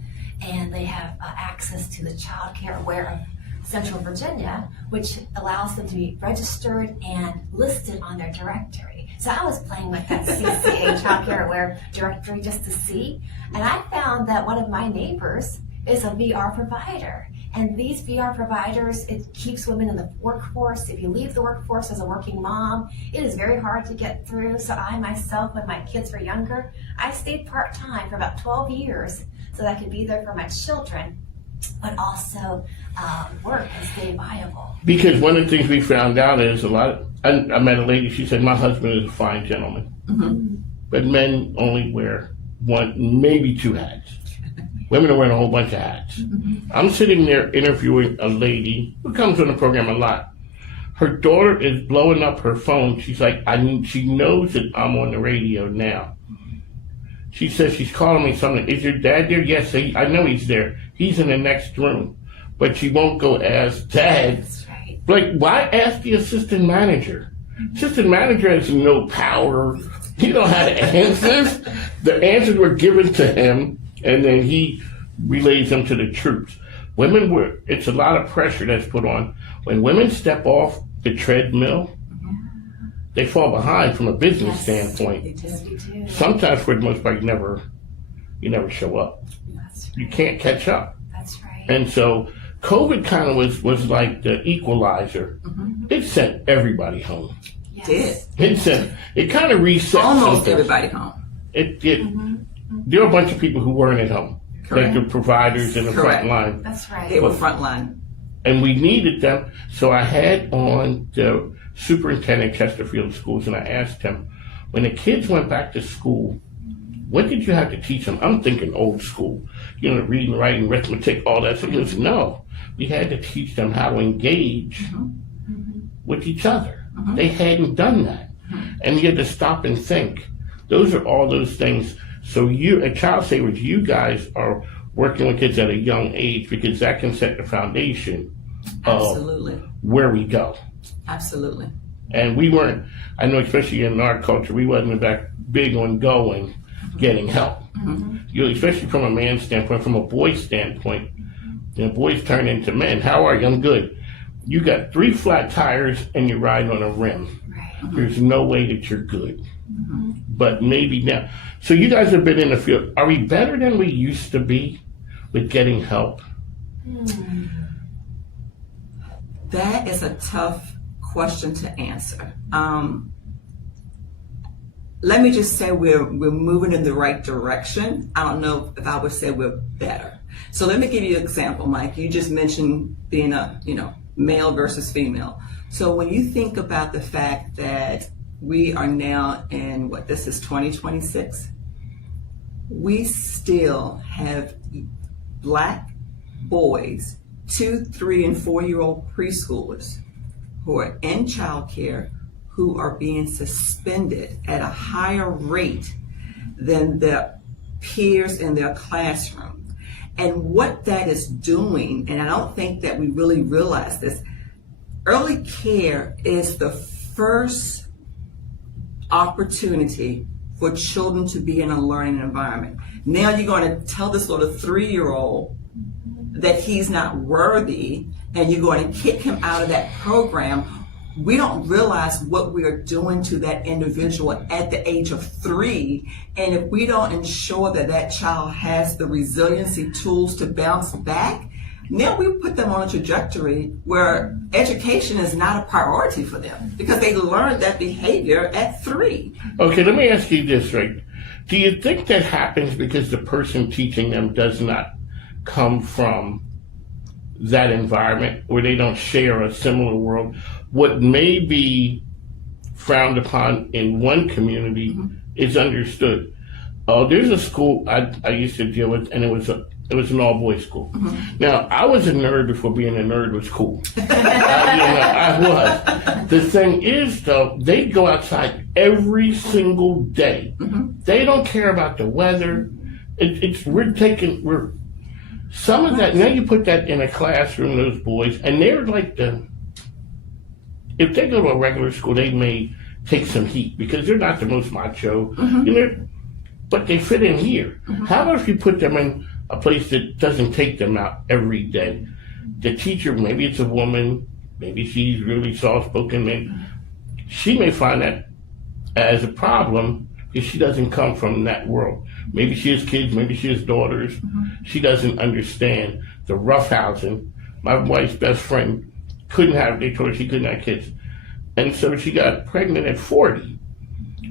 And they have access to the Child Care Aware of Central Virginia, which allows them to be registered and listed on their directory. So I was playing with that CCA Child Care Aware directory just to see, and I found that one of my neighbors is a VR provider. And these VR providers, it keeps women in the workforce. If you leave the workforce as a working mom, it is very hard to get through. So I myself, when my kids were younger, I stayed part-time for about 12 years so that I could be there for my children, but also work and stay viable. Because one of the things we found out is I met a lady, she said, my husband is a fine gentleman, but men only wear one, maybe two hats. Women are wearing a whole bunch of hats. I'm sitting there interviewing a lady who comes on the program a lot. Her daughter is blowing up her phone. She's like, she knows that I'm on the radio now. She says she's calling me something. Is your dad there? Yes, I know he's there. He's in the next room. But she won't go ask dad. That's right. Like, why ask the assistant manager? Assistant manager has no power. He don't have answers. The answers were given to him, and then he relays them to the troops. It's a lot of pressure that's put on. When women step off the treadmill, they fall behind from a business standpoint. Sometimes, for the most part, you never show up. You can't catch up. That's right. And so COVID kind of was like the equalizer. It sent everybody home. Yes. It kind of reset almost everybody home. There were a bunch of people who weren't at home. Correct. Like the providers in the front line. That's right. They were front line. And we needed them. So I had on the superintendent of Chesterfield Schools, and I asked him, when the kids went back to school, What did you have to teach them? I'm thinking old school, reading, writing, arithmetic, all that. So he goes, no, we had to teach them how to engage with each other. They hadn't done that. And you had to stop and think. Those are all those things. So you, at Childsavers, you guys are working with kids at a young age because that can set the foundation of where we go. Absolutely. And we weren't, I know especially in our culture, we wasn't that big on going, getting help. Especially from a man's standpoint, from a boy's standpoint, boys turn into men. How are you? I'm good. You got 3 flat tires and you're riding on a rim. There's no way that you're good. But maybe now. So you guys have been in the field. Are we better than we used to be with getting help? That is a tough question to answer. Let me just say we're moving in the right direction. I don't know if I would say we're better. So let me give you an example, Mike. You just mentioned being a male versus female. So when you think about the fact that we are now in this is 2026, we still have Black boys, 2, 3, and 4-year-old preschoolers who are in childcare who are being suspended at a higher rate than their peers in their classroom. And what that is doing, and I don't think that we really realize this, early care is the first opportunity for children to be in a learning environment. Now you're going to tell this little 3-year-old that he's not worthy, and you're going to kick him out of that program. We don't realize what we are doing to that individual at the age of 3. And if we don't ensure that that child has the resiliency tools to bounce back, now we put them on a trajectory where education is not a priority for them because they learned that behavior at 3. Okay, let me ask you this, right? Do you think that happens because the person teaching them does not come from that environment, or they don't share a similar world? What may be frowned upon in one community is understood. There's a school I used to deal with, and it was an all-boys school. Now, I was a nerd before being a nerd was cool. I was. The thing is, though, they go outside every single day. They don't care about the weather. We're some of that, now you put that in a classroom, those boys, and they're like if they go to a regular school, they may take some heat because they're not the most macho, but they fit in here. How about if you put them in a place that doesn't take them out every day? The teacher, maybe it's a woman, maybe she's really soft-spoken, she may find that as a problem because she doesn't come from that world. Maybe she has kids, maybe she has daughters. She doesn't understand the roughhousing. My wife's best friend they told her she couldn't have kids. And so she got pregnant at 40.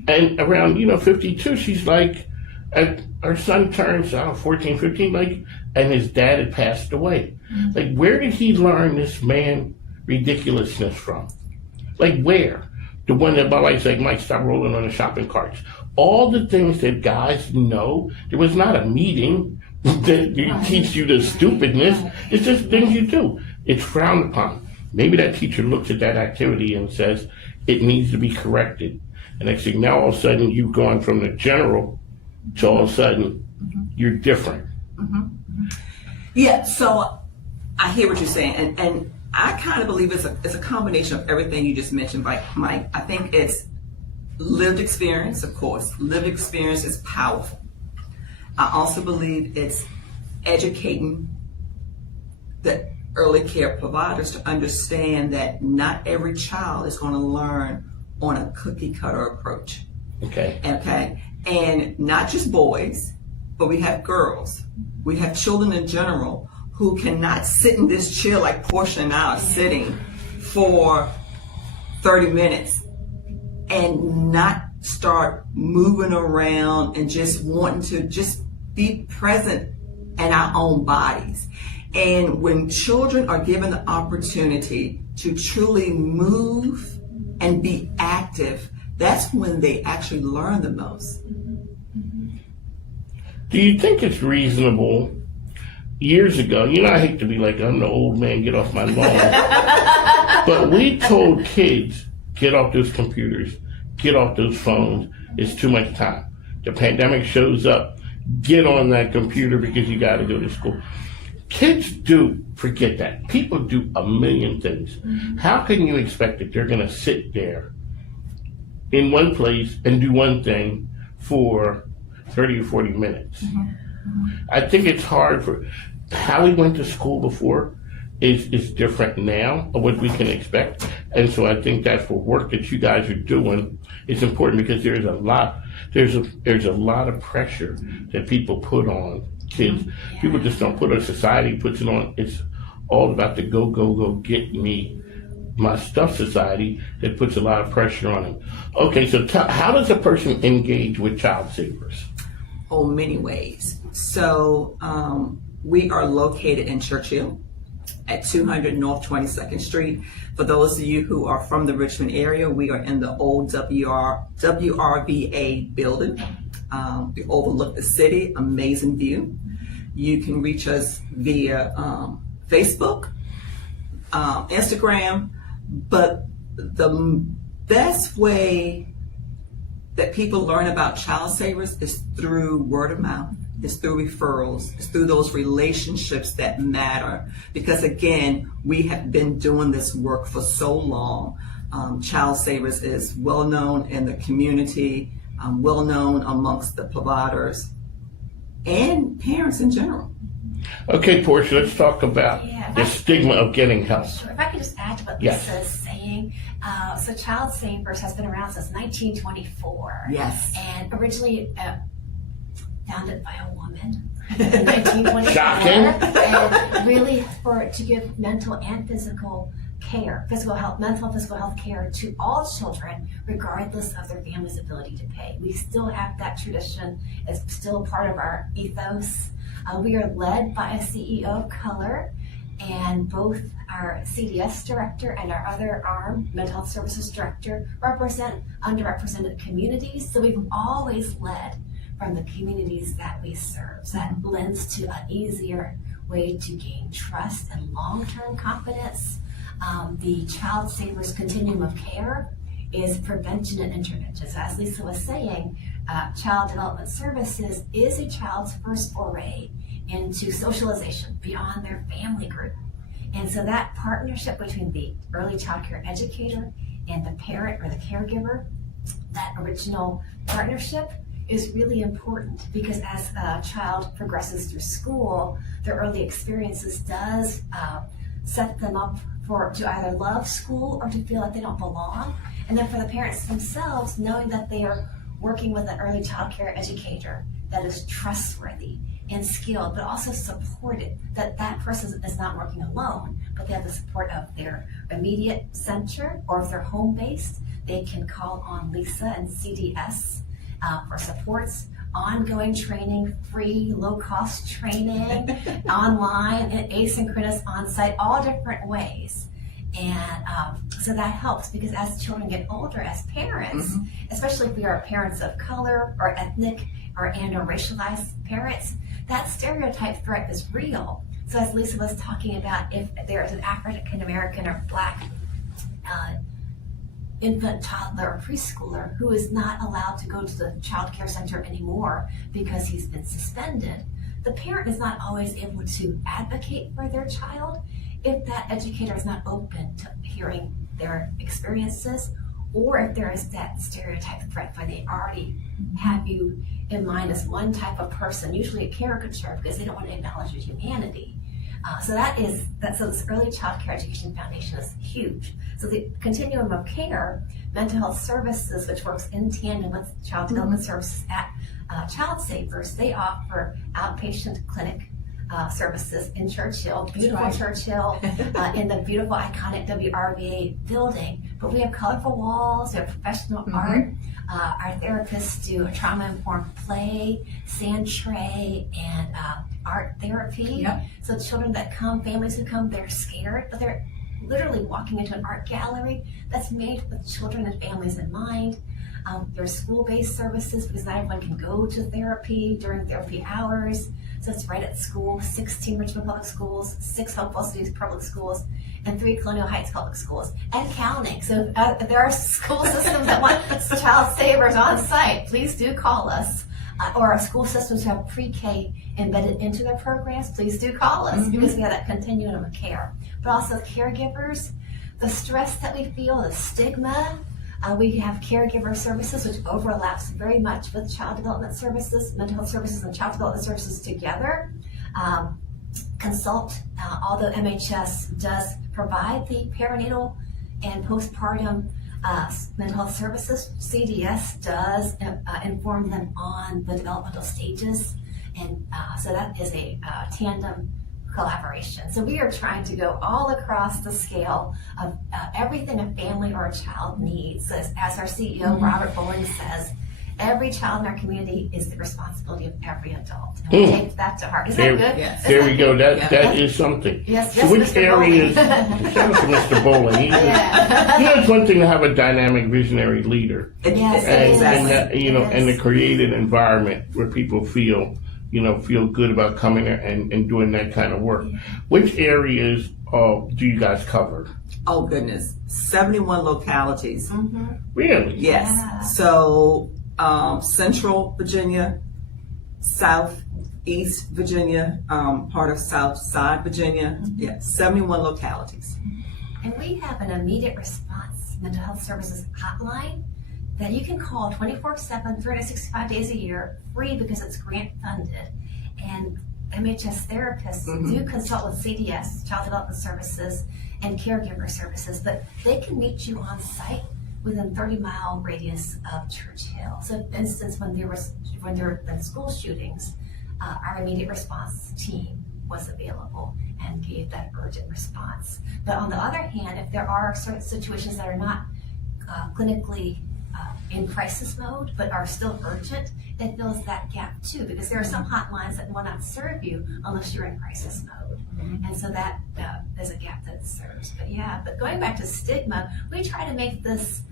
And around, 52, she's like, her son turns 14, 15, and his dad had passed away. Where did he learn this man ridiculousness from? Where? The one that my wife's like, Mike, stop rolling on the shopping carts. All the things that guys know, there was not a meeting that teach you the stupidness. It's just things you do. It's frowned upon. Maybe that teacher looks at that activity and says it needs to be corrected. And next thing, now all of a sudden you've gone from the general to all of a sudden you're different. Yeah, so I hear what you're saying, and I kind of believe it's a combination of everything you just mentioned, Mike. I think it's lived experience, of course. Lived experience is powerful. I also believe it's educating the early care providers to understand that not every child is going to learn on a cookie cutter approach. Okay. And not just boys, but we have girls. We have children in general who cannot sit in this chair like Portia and I are sitting for 30 minutes and not start moving around and just wanting to just be present in our own bodies. And when children are given the opportunity to truly move and be active, that's when they actually learn the most. Do you think it's reasonable? Years ago, I hate to be like, I'm the old man, get off my lawn. But we told kids, get off those computers, get off those phones. It's too much time. The pandemic shows up, get on that computer because you got to go to school. Kids do forget that. People do a million things. How can you expect that they're going to sit there in one place and do one thing for 30 or 40 minutes? I think it's hard for how we went to school before is different now of what we can expect. And so I think that for work that you guys are doing is important because there's a lot of pressure that people put on kids. People just don't put it on, society puts it on. It's all about the go get me my stuff society that puts a lot of pressure on them. Okay, so how does a person engage with Childsavers? Oh, many ways. So we are located in Churchill at 200 North 22nd Street. For those of you who are from the Richmond area, we are in the old WRVA building. We overlook the city, amazing view. You can reach us via Facebook, Instagram, but the best way that people learn about Childsavers is through word of mouth. It's through referrals. It's through those relationships that matter. Because again, we have been doing this work for so long. Childsavers is well known in the community, well known amongst the providers and parents in general. Okay, Portia, let's talk about the stigma of getting help. Sure. If I could just add to what Lisa's saying. So Childsavers has been around since 1924. Yes. And originally founded by a woman in 1924. Shocking. And really to give mental and physical care, mental and physical health care to all children, regardless of their family's ability to pay. We still have that tradition. It's still part of our ethos. We are led by a CEO of color, and both our CDS director and our other arm, mental health services director, represent underrepresented communities. So we've always led from the communities that we serve. So that lends to an easier way to gain trust and long-term confidence. The Childsavers continuum of care is prevention and intervention. So as Lisa was saying, Child Development Services is a child's first foray into socialization beyond their family group. And so that partnership between the early child care educator and the parent or the caregiver, that original partnership is really important, because as a child progresses through school, their early experiences does set them up to either love school or to feel like they don't belong. And then for the parents themselves, knowing that they are working with an early child care educator that is trustworthy and skilled, but also supported, that person is not working alone, but they have the support of their immediate center, or if they're home-based, they can call on Lisa and CDS for supports, ongoing training, free, low-cost training, online, and asynchronous on-site, all different ways. And so that helps, because as children get older, as parents, especially if we are parents of color or ethnic or racialized parents, that stereotype threat is real. So as Lisa was talking about, if there is an African American or Black infant, toddler, or preschooler who is not allowed to go to the child care center anymore because he's been suspended, the parent is not always able to advocate for their child if that educator is not open to hearing their experiences, or if there is that stereotype threat where they already have you in mind as one type of person, usually a caricature, because they don't want to acknowledge your humanity. So this early child care education foundation is huge. So the continuum of care, mental health services, which works in tandem with child development services at Childsavers, they offer outpatient clinic services in Churchill, beautiful Churchill, in the beautiful iconic WRVA building. But we have colorful walls, we have professional art. Our therapists do a trauma-informed play, sand tray, and art therapy. So children that come, families who come, they're scared, but they're literally walking into an art gallery that's made with children and families in mind. There's school-based services because not everyone can go to therapy during therapy hours. So it's right at school, 16 Richmond public schools, 6 Hopewell City public schools, and 3 Colonial Heights public schools, and counting. So if there are school systems that want Childsavers on site, please do call us. Or school systems who have pre-K embedded into their programs, please do call us because we have that continuum of care. But also caregivers, the stress that we feel, the stigma. We have caregiver services, which overlaps very much with child development services, mental health services, and child development services together. Consult, although MHS does provide the perinatal and postpartum mental health services, CDS does inform them on the developmental stages, and so that is a tandem collaboration. So we are trying to go all across the scale of everything a family or a child needs. As our CEO, Robert Bowling, says, every child in our community is the responsibility of every adult. And we take that to heart. Is that good? Yes. There we go. That is something. Yes, so which Mr. areas, shout out to Mr. Bowling. It's one thing to have a dynamic visionary leader. Yes, and that, and to create an environment where people feel good about coming there and doing that kind of work. Which areas do you guys cover? Oh, goodness. 71 localities. Really? Yes. Yeah. So, Central Virginia, Southeast Virginia, part of South Side Virginia. 71 localities. And we have an immediate response mental health services hotline that you can call 24/7, 365 days a year, free because it's grant funded. And MHS therapists do consult with CDS, Child Development Services, and caregiver services, but they can meet you on site within 30-mile radius of Churchill. So, for instance, when there have been school shootings, our immediate response team was available and gave that urgent response. But on the other hand, if there are certain situations that are not clinically in crisis mode, but are still urgent, it fills that gap too, because there are some hotlines that will not serve you unless you're in crisis mode. And so that is a gap that it serves. But going back to stigma, we try to make this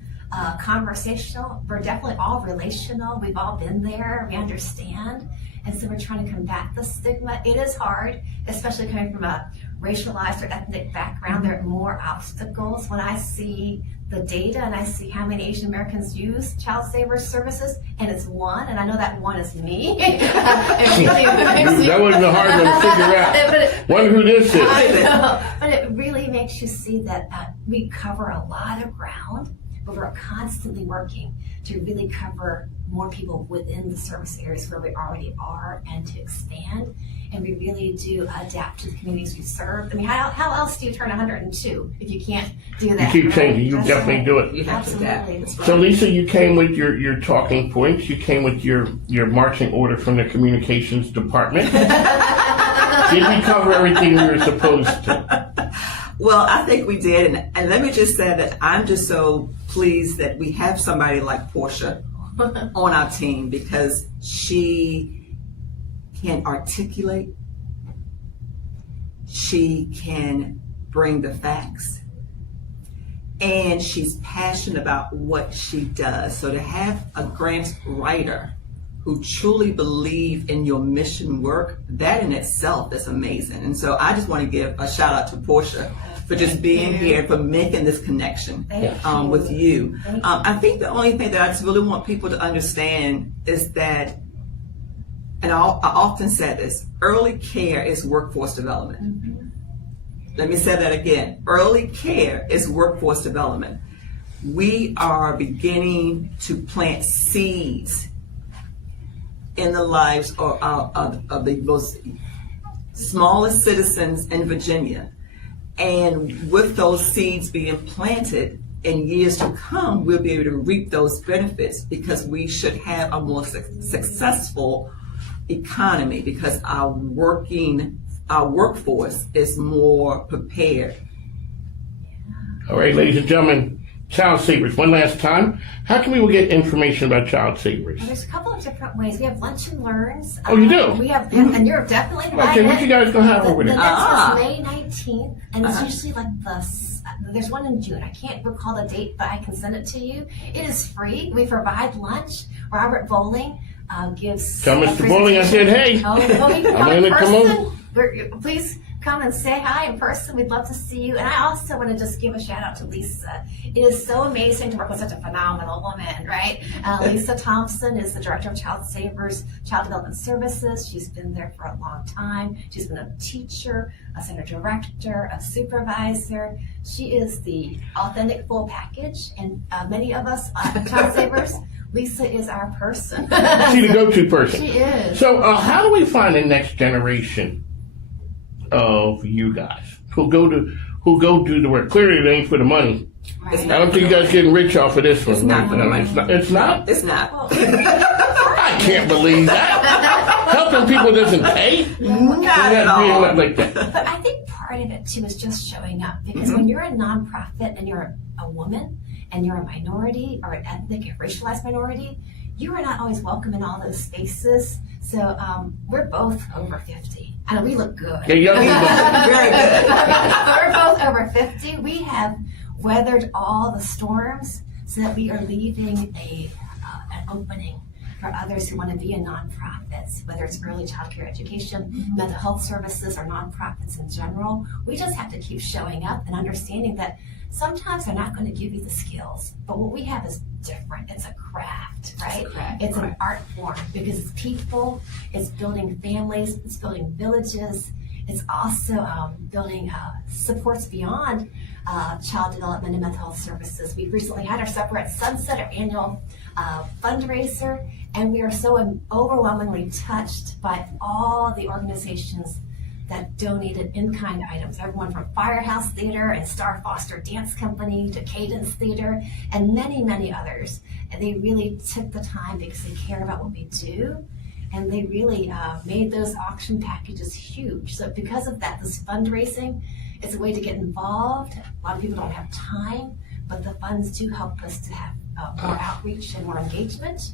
conversational. We're definitely all relational. We've all been there. We understand. And so we're trying to combat the stigma. It is hard, especially coming from a racialized or ethnic background. There are more obstacles. When I see the data and I see how many Asian Americans use Childsavers services, and it's one, and I know that one is me. That wasn't a hard one to figure out. Wonder who this is. I know, but it really makes you see that we cover a lot of ground, but we're constantly working to really cover more people within the service areas where we already are and to expand. And we really do adapt to the communities we serve. I mean, how else do you turn 102 if you can't do that? You keep changing. You definitely do it. You have to adapt. Absolutely. So, Lisa, you came with your talking points. You came with your marching order from the communications department. Did we cover everything we were supposed to? Well, I think we did. And let me just say that I'm just so pleased that we have somebody like Portia on our team, because she can articulate, she can bring the facts, and she's passionate about what she does. So to have a grant writer who truly believe in your mission work, that in itself is amazing. And so I just want to give a shout out to Portia for just being here, for making this connection with you. I think the only thing that I just really want people to understand is that, and I often say this, early care is workforce development. Let me say that again. Early care is workforce development. We are beginning to plant seeds in the lives of the most smallest citizens in Virginia. And with those seeds being planted, in years to come, we'll be able to reap those benefits, because we should have a more successful economy, because our workforce is more prepared. All right, ladies and gentlemen, Childsavers, one last time. How can we get information about Childsavers? There's a couple of different ways. We have lunch and learns. Oh, you do? We have, and you're definitely invited. Okay, what you guys gonna have over there? The next is May 19th, and it's usually like There's one in June. I can't recall the date, but I can send it to you. It is free. We provide lunch. Robert Bowling gives. Tell Mr. Bowling I said, hey. Oh, well, you can come I'm in gonna come person. Please come and say hi in person. We'd love to see you. And I also want to just give a shout out to Lisa. It is so amazing to work with such a phenomenal woman, right? Lisa Thompson is the director of Childsavers Child Development Services. She's been there for a long time. She's been a teacher, a center director, a supervisor. She is the authentic full package. And many of us Childsavers, Lisa is our person. She's the go-to person. She is. So how do we find the next generation of you guys who go do the work? Clearly, it ain't for the money. Right. I don't think you guys getting rich off of this one. It's not for the money. It's not. It's not. I can't believe that. Helping people doesn't pay. Not at all. Like that. But I think part of it too is just showing up, because when you're a nonprofit and you're a woman and you're a minority or an ethnic or racialized minority, you are not always welcome in all those spaces. So we're both over 50. And we look good. Yeah, young people. Very good. We're both over 50. We have weathered all the storms so that we are leaving an opening for others who want to be in nonprofits, whether it's early child care education, mental health services, or nonprofits in general. We just have to keep showing up and understanding that sometimes they're not going to give you the skills, but what we have is different. It's a craft, right? It's an art form, because it's people, it's building families, it's building villages, it's also building supports beyond child development and mental health services. We recently had our Supper at Sunset, our annual fundraiser, and we are so overwhelmingly touched by all the organizations that donated in-kind items, everyone from Firehouse Theater and Star Foster Dance Company to Cadence Theater and many, many others. And they really took the time because they care about what we do, and they really made those auction packages huge. So because of that, this fundraising is a way to get involved. A lot of people don't have time, but the funds do help us to have more outreach and more engagement.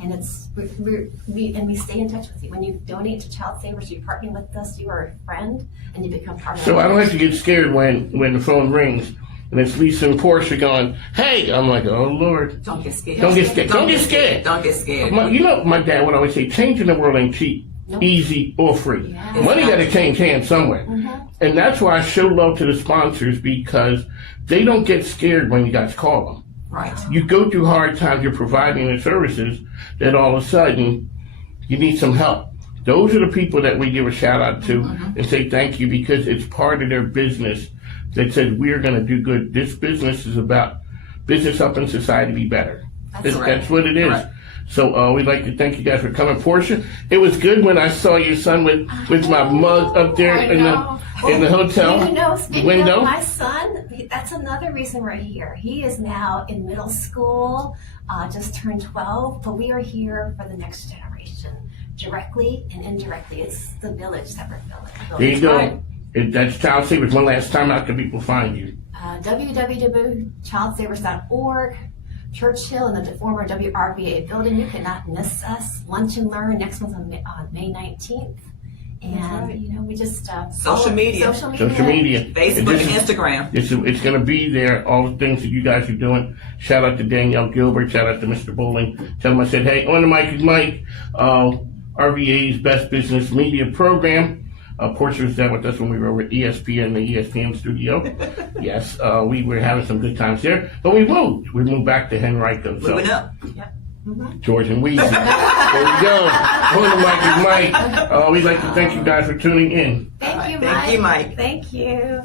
And we stay in touch with you. When you donate to Childsavers, you partner with us, you are a friend, and you become part of. So I don't have to get scared when the phone rings and it's Lisa and Portia going, "Hey," I'm like, "Oh Lord." Don't get scared. Don't get scared. Don't get scared. Don't get scared. My dad would always say, "Changing the world ain't cheap, easy, or free. Yes. Money got to change hands somewhere." And that's why I show love to the sponsors, because they don't get scared when you guys call them. Right. You go through hard times, you're providing the services, that all of a sudden you need some help. Those are the people that we give a shout out to and say thank you, because it's part of their business that said we're going to do good. This business is about business helping society be better. That's what it is. Right. So we'd like to thank you guys for coming. Portia, it was good when I saw your son with my mug up there in the hotel window. Of my son, that's another reason we're here. He is now in middle school, just turned 12, but we are here for the next generation, directly and indirectly. It's the village that we're building. There you go. That's Childsavers. One last time, how can people find you? www.childsavers.org. Churchill in the former WRVA building. You cannot miss us. Lunch and Learn next month on May 19th. And we just social media, Facebook, and Instagram. It's going to be there. All the things that you guys are doing. Shout out to Danielle Gilbert. Shout out to Mr. Bowling. Tell him I said, hey, on the mic is Mike, RVA's Best Business Media Program. Portia was there with us when we were over at ESPN, the ESPN studio. Yes, we were having some good times there. But we moved. We moved back to Henrico. Moving up. Yep. George and Weezy. There we go. On the mic is Mike. We'd like to thank you guys for tuning in. Thank you, Mike. Thank you, Mike. Thank you.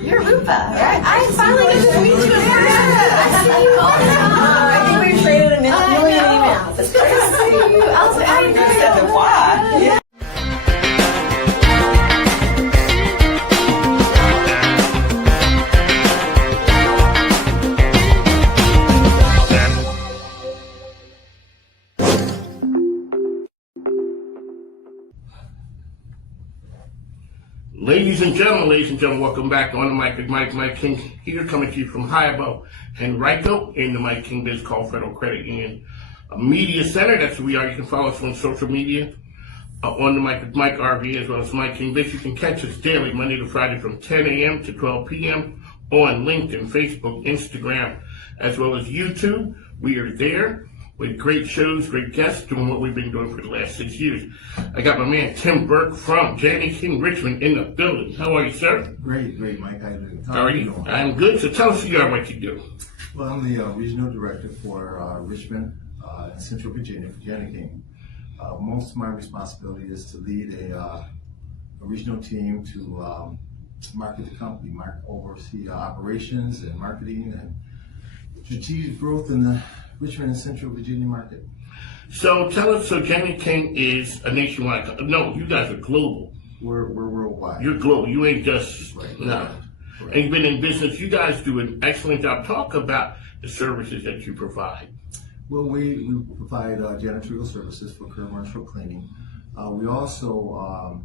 You're Rupa, right? I finally get to meet you in person. I see you all the time. I think we've traded a million emails. It's great to see you. I was like, I know. Why? Yeah. Ladies and gentlemen, welcome back on the mic with Mike King here, coming to you from high above Henrico in the MIKEKINGBIZ Call Federal Credit Union Media Center. That's who we are. You can follow us on social media on the mic with Mike RVA as well as MIKEKINGBIZ. You can catch us daily, Monday to Friday from 10 a.m. to 12 p.m. on LinkedIn, Facebook, Instagram, as well as YouTube. We are there with great shows, great guests, doing what we've been doing for the last 6 years. I got my man Tim Burke from Jani-King, Richmond in the building. How are you, sir? Great, Mike. How are you doing? How are you? I'm good. So tell us who you are, what you do. Well, I'm the regional director for Richmond and Central Virginia for Jani-King. Most of my responsibility is to lead a regional team to market the company, oversee operations and marketing and strategic growth in the Richmond and Central Virginia market. So tell us, so Jani-King is a nationwide, no, you guys are global. We're worldwide. You're global, you ain't just, right. no. Right. And you've been in business, you guys do an excellent job. Talk about the services that you provide. Well, we provide janitorial services for commercial cleaning. We also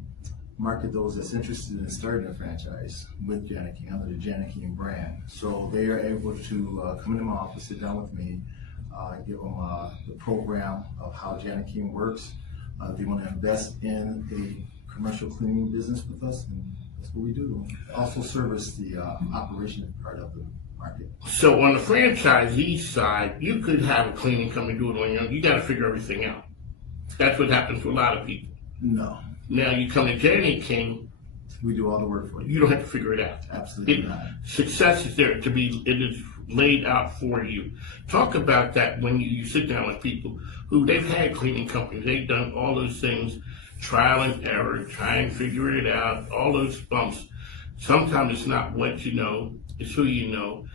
market those that's interested in starting a franchise with Jani-King under the Jani-King brand. So they are able to come into my office, sit down with me, give them the program of how Jani-King works. If they want to invest in a commercial cleaning business with us, and that's what we do. Also service the operation part of the market. So on the franchisee side, you could have a cleaning company do it on your own. You got to figure everything out. That's what happens to a lot of people. No. Now you come to Jani-King. We do all the work for you. You don't have to figure it out. Absolutely not. Success is there to be, it is laid out for you. Talk about that when you sit down with people who they've had cleaning companies, they've done all those things, trial and error, try and figure it out, all those bumps. Sometimes it's not what you know, it's who you know,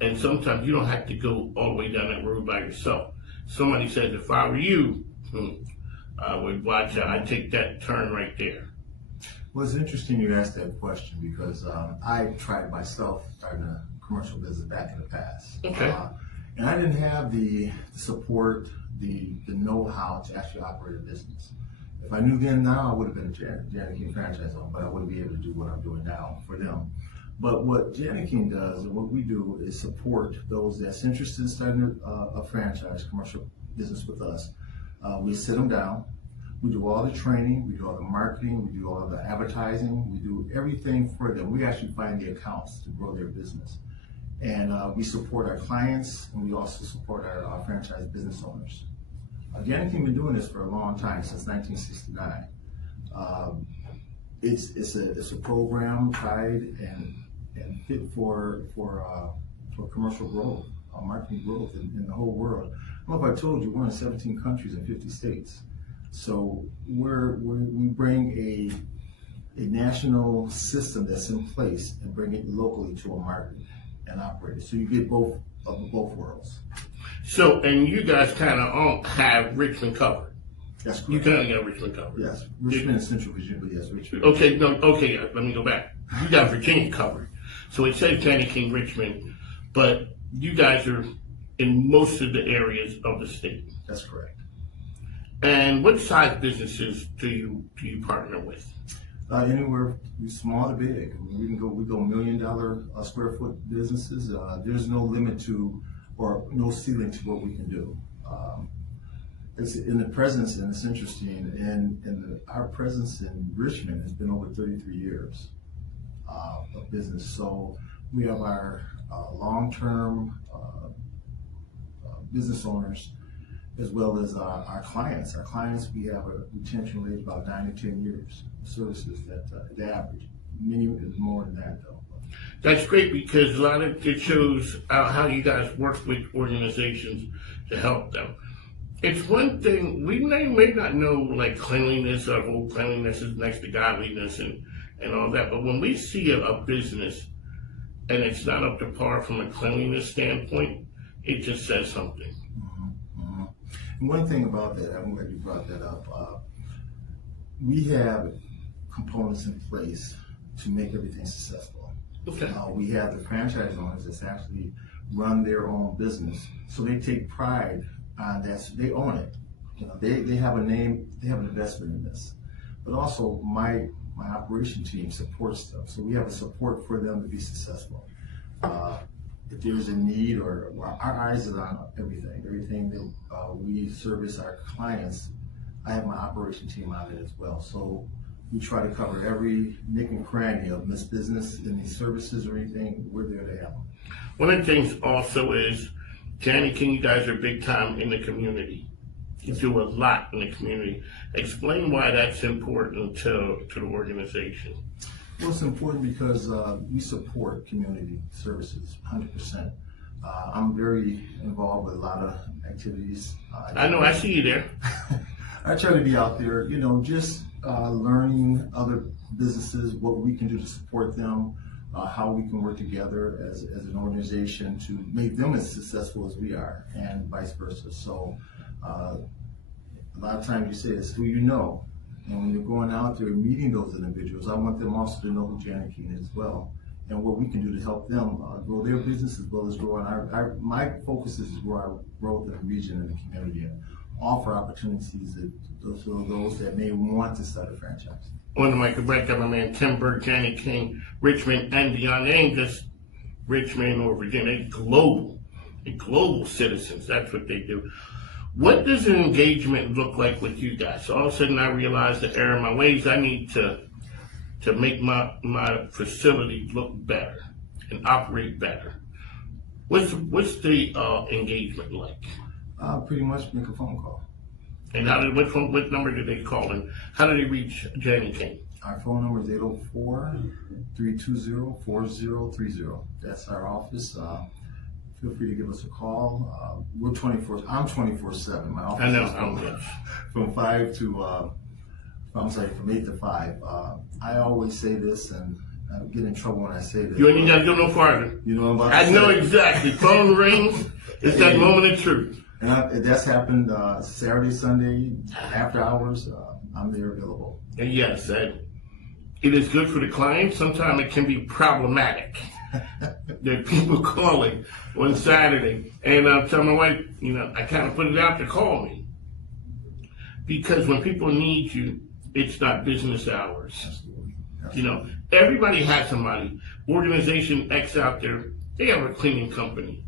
and sometimes you don't have to go all the way down that road by yourself. Somebody says, if I were you, I would watch out, I'd take that turn right there. Well, it's interesting you asked that question because I tried myself starting a commercial business back in the past. Okay. And I didn't have the support, the know-how to actually operate a business. If I knew then now, I would have been a Jani-King franchise owner, but I wouldn't be able to do what I'm doing now for them. But what Jani-King does and what we do is support those that's interested in starting a franchise commercial business with us. We sit them down. We do all the training, we do all the marketing, we do all the advertising, we do everything for them. We actually find the accounts to grow their business. And we support our clients, and we also support our franchise business owners. Jani-King been doing this for a long time, since 1969. It's a program tried and fit for commercial growth, marketing growth in the whole world. I don't know if I told you, we're in 17 countries and 50 states. So we bring a national system that's in place and bring it locally to a market and operate it. So you get both worlds. So, and you guys kind of all have Richmond covered. That's correct. You kind of got Richmond covered. Yes, Richmond and Central Virginia, but yes, Richmond. Okay, let me go back. You got Virginia covered. So it says Jani-King Richmond, but you guys are in most of the areas of the state. That's correct. And what size businesses do you partner with? Anywhere small to big. I mean, we go $1 million square foot businesses. There's no limit to or no ceiling to what we can do. It's in the presence, and it's interesting. And our presence in Richmond has been over 33 years of business. So we have our long-term business owners, as well as our clients. Our clients, we have a retention rate of about 9 to 10 years. Services that the average, many more than that though. That's great because a lot of it shows how you guys work with organizations to help them. It's one thing we may not know, like cleanliness or whole cleanliness is next to godliness and all that. But when we see a business and it's not up to par from a cleanliness standpoint, it just says something. And one thing about that, I'm glad you brought that up. We have components in place to make everything successful. Okay. We have the franchise owners that actually run their own business, so they take pride on that. They own it. You know, they have a name, they have an investment in this. But also, my operation team supports them, so we have a support for them to be successful. If there's a need, or our eyes are on everything that we service our clients, I have my operation team on it as well. So We try to cover every nick and cranny of this business, any services or anything. We're there to help. One of the things also is, Jani-King, you guys are big time in the community. You do a lot in the community. Explain why that's important to the organization. Well, it's important because we support community services 100%. I'm very involved with a lot of activities. I know, I see you there. I try to be out there, you know, just learning other businesses, what we can do to support them, how we can work together as an organization to make them as successful as we are, and vice versa. So a lot of times you say it's who you know, and when you're going out there meeting those individuals, I want them also to know who Jani-King is as well, and what we can do to help them grow their business as well as growing our my focus is to grow our growth in the region and the community and offer opportunities to those that may want to start a franchise. On the mic, I got my man Tim Burke Jani-King, Richmond and beyond. They ain't just Richmond or Virginia, they global citizens. That's what they do. What does an engagement look like with you guys? So all of a sudden I realize the error in my ways. I need to make my facility look better and operate better. What's the engagement like? Pretty much make a phone call. And what number do they call, and how do they reach Jani-King? Our phone number is 804-320-4030. That's our office. Feel free to give us a call. We're 24. I'm 24/7. My office. I know. From 8 to 5. I always say this, and I get in trouble when I say this. You ain't got to go no farther. You know what I'm about to say? I know exactly. Phone rings. It's that moment of truth. And that's happened Saturday, Sunday, after hours. I'm there available. And yes, it is good for the client. Sometimes it can be problematic. There are people calling on Saturday, and I'm telling my wife, you know, I kind of put it out to call me. Because when people need you, it's not business hours. Absolutely. You know, everybody has somebody. Organization X out there, they have a cleaning company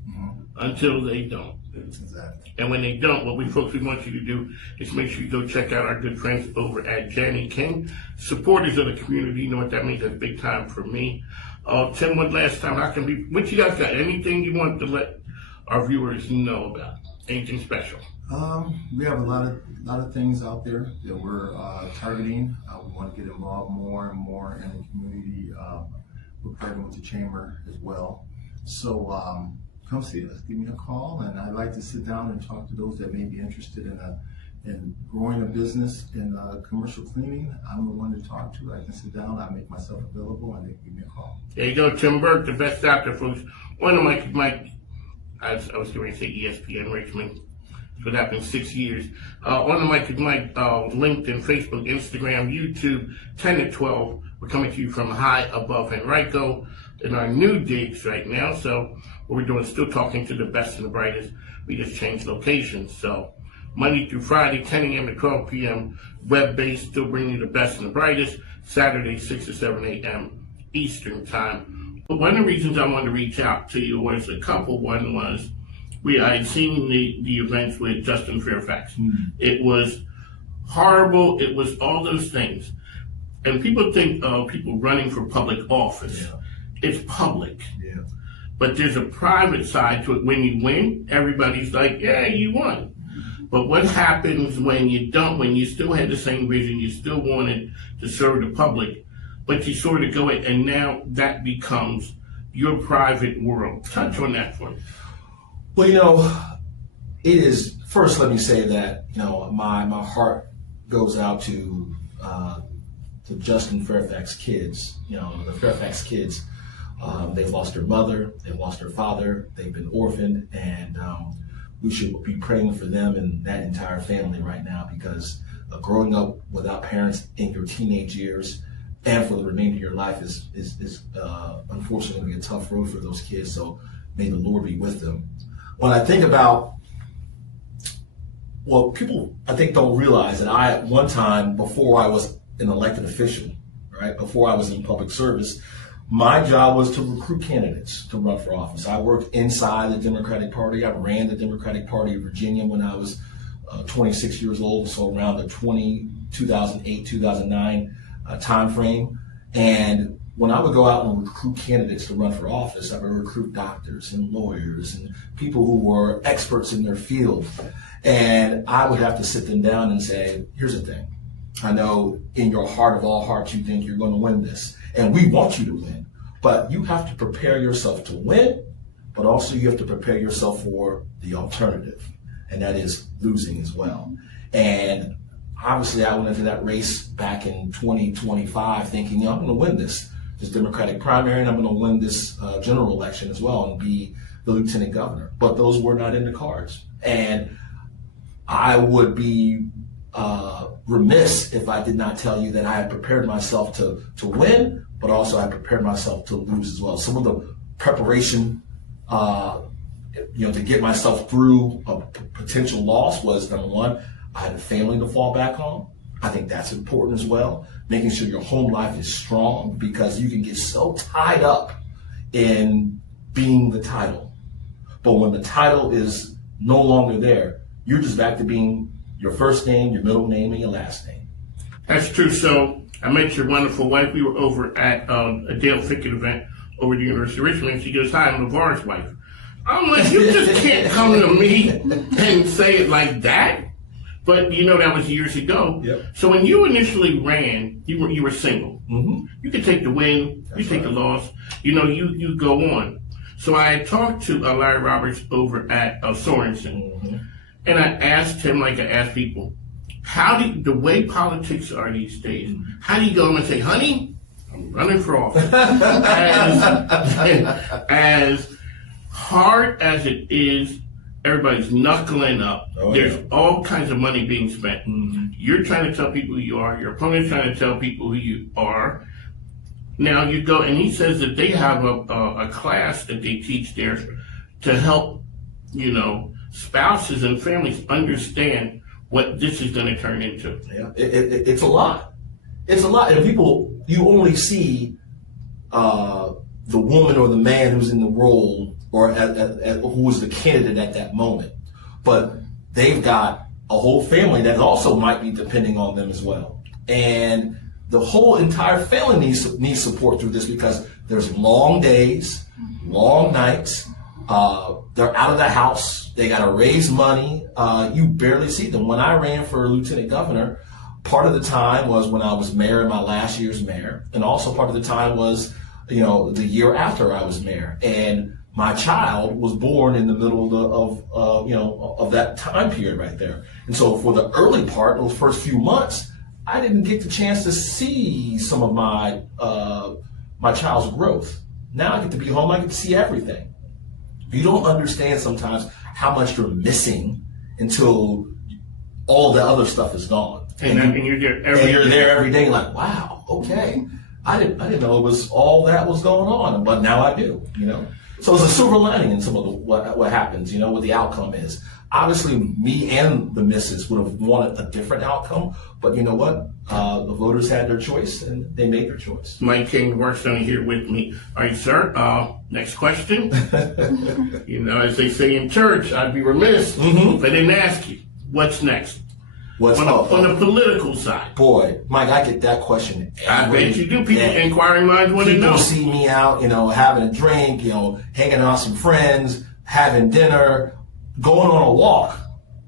until they don't. Exactly. And when they don't, what we want you to do is make sure you go check out our good friends over at Jani-King. Supporters of the community, you know what that means? That's big time for me. Tim, one last time, what you guys got? Anything you want to let our viewers know about? Anything special? We have a lot of things out there that we're targeting. We want to get involved more and more in the community. We're partnering with the chamber as well. So come see us, give me a call, and I'd like to sit down and talk to those that may be interested in growing a business in commercial cleaning. I'm the one to talk to. I can sit down, I make myself available, and they give me a call. There you go, Tim Burke, the best out there, folks. One of my I was going to say ESPN Richmond. So that been 6 years. On the mic is Mike, LinkedIn, Facebook, Instagram, YouTube, 10 to 12. We're coming to you from high above Henrico in our new digs right now. So what we're doing is still talking to the best and the brightest. We just changed locations. So Monday through Friday, 10 a.m. to 12 p.m. Web-based, still bringing you the best and the brightest. Saturday, 6 to 7 a.m. Eastern time. But one of the reasons I wanted to reach out to you was a couple. One was I had seen the events with Justin Fairfax. It was horrible. It was all those things. And people think of people running for public office. Yeah. It's public. Yeah. But there's a private side to it. When you win, everybody's like, yeah, you won. But what happens when you don't, when you still had the same vision, you still wanted to serve the public, but you sort of go it, and now that becomes your private world. Touch on that for me. Well, you know, it is, first let me say that, you know, my heart goes out to Justin Fairfax kids, you know, the Fairfax kids. They've lost their mother, they've lost their father, they've been orphaned, and we should be praying for them and that entire family right now, because growing up without parents in your teenage years and for the remainder of your life is unfortunately going to be a tough road for those kids. So may the Lord be with them. When I think about, well, people I think don't realize that I, at one time, before I was an elected official, right, before I was in public service, my job was to recruit candidates to run for office. I worked inside the Democratic Party. I ran the Democratic Party of Virginia when I was 26 years old. So around the 2008, 2009 time frame. And when I would go out and recruit candidates to run for office, I would recruit doctors and lawyers and people who were experts in their field. And I would have to sit them down and say, here's the thing. I know in your heart of all hearts you think you're going to win this, and we want you to win. But you have to prepare yourself to win, but also you have to prepare yourself for the alternative, and that is losing as well. And obviously I went into that race back in 2025 thinking, I'm going to win this Democratic primary, and I'm going to win this general election as well and be the lieutenant governor. But those were not in the cards. And I would be remiss if I did not tell you that I had prepared myself to win, but also I prepared myself to lose as well. Some of the preparation, to get myself through a potential loss was, number one, I had a family to fall back on. I think that's important as well. Making sure your home life is strong, because you can get so tied up in being the title. But when the title is no longer there, you're just back to being your first name, your middle name, and your last name. That's true. So I met your wonderful wife. We were over at a Dale Fickett event over at the University of Richmond. She goes, hi, I'm Levar's wife. I'm like, you just can't come to me and say it like that. But that was years ago. Yep. So when you initially ran, you were single. Mm-hmm. You could take the win, you take the loss. You go on. So I talked to Larry Roberts over at Sorensen, mm-hmm. and I asked him, like I ask people, the way politics are these days, how do you go and say, honey, I'm running for office? as hard as it is, everybody's knuckling up. There's all kinds of money being spent. Mm-hmm. You're trying to tell people who you are. Your opponent's trying to tell people who you are. Now you go, and he says that they have a class that they teach there to help, spouses and families understand what this is going to turn into. Yeah, it's a lot. It's a lot. And people, you only see the woman or the man who's in the role or who is the candidate at that moment. But they've got a whole family that also might be depending on them as well. And the whole entire family needs support through this, because there's long days, long nights. They're out of the house. They got to raise money. You barely see them. When I ran for lieutenant governor, part of the time was when I was mayor in my last year's mayor. And also part of the time was, the year after I was mayor. And my child was born in the middle of that time period right there. And so for the early part, those first few months, I didn't get the chance to see some of my child's growth. Now I get to be home. I get to see everything. You don't understand sometimes how much you're missing until all the other stuff is gone. And you're there every day. Like, wow, okay. I didn't know it was all that was going on, but now I do. So it's a silver lining in some of what happens. What the outcome is. Obviously, me and the missus would have wanted a different outcome, but you know what? The voters had their choice, and they made their choice. Mike King, Stoney here with me. All right, sir. Next question. As they say in church, I'd be remiss if I didn't ask you, what's next? On the political side? Boy, Mike, I get that question every I bet you do. People, inquiring minds want to know. People see me out, having a drink, hanging out with some friends, having dinner, going on a walk,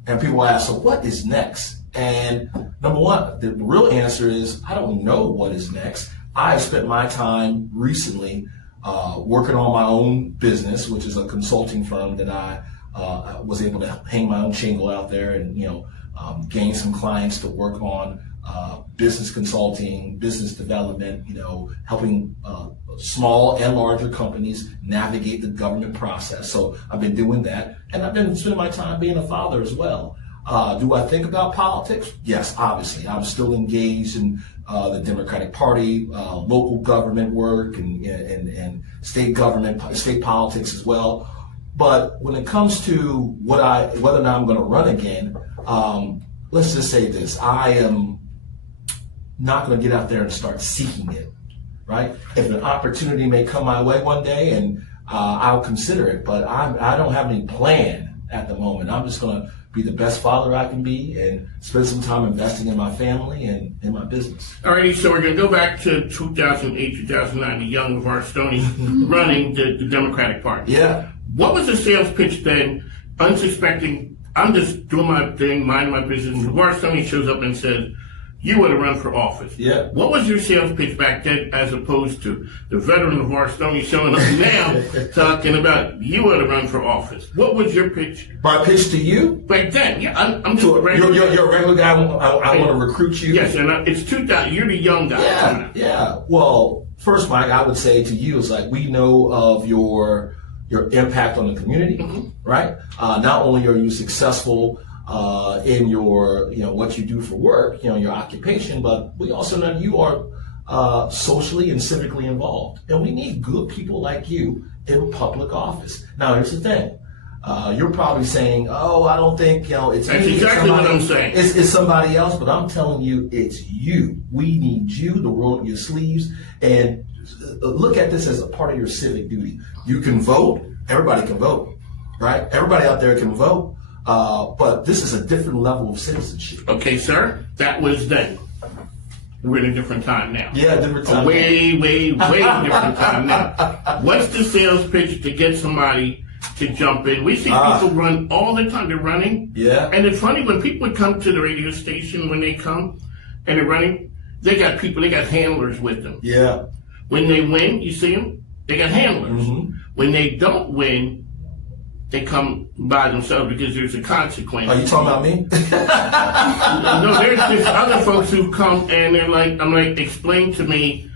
and people ask, so what is next? And number one, the real answer is, I don't know what is next. I have spent my time recently working on my own business, which is a consulting firm that I was able to hang my own shingle out there and, gain some clients to work on business consulting, business development, helping small and larger companies navigate the government process. So I've been doing that, and I've been spending my time being a father as well. Do I think about politics? Yes, obviously. I'm still engaged in the Democratic Party, local government work, and state government, state politics as well. But when it comes to whether or not I'm going to run again, let's just say this: I am not going to get out there and start seeking it. Right? If an opportunity may come my way one day, and I'll consider it, but I don't have any plan at the moment. I'm just going to be the best father I can be and spend some time investing in my family and in my business. Alrighty, so we're going to go back to 2008, 2009, the young Levar Stoney running the Democratic Party. Yeah. What was the sales pitch then, unsuspecting, I'm just doing my thing, minding my business. Levar Stoney shows up and says, you want to run for office. Yeah. What was your sales pitch back then as opposed to the veteran Levar Stoney showing up now talking about you want to run for office? What was your pitch? My pitch to you? Back then, yeah, I'm just a regular You're a regular guy. I want to recruit you. Yes, and it's 2000. You're the young guy. Yeah, yeah. Well, first, Mike, I would say to you is like we know of your impact on the community, right? Not only are you successful in your, what you do for work, your occupation, but we also know you are socially and civically involved. And we need good people like you in public office. Now, here's the thing. You're probably saying, oh, I don't think, it's That's me, exactly what I'm saying. It's somebody else, but I'm telling you, it's you. We need you to roll up your sleeves and look at this as a part of your civic duty. You can vote. Everybody can vote, right? Everybody out there can vote. But this is a different level of citizenship. Okay, sir. That was then. We're in a different time now. Yeah, different time. Way different time now. What's the sales pitch to get somebody to jump in? We see people run all the time. They're running. Yeah. And it's funny when people come to the radio station, when they come and they're running, they got handlers with them. Yeah. When they win, you see them, they got handlers. Mm-hmm. When they don't win, they come by themselves because there's a consequence. Are you talking about me? No, there's other folks who come and they're like, I'm like, explain to me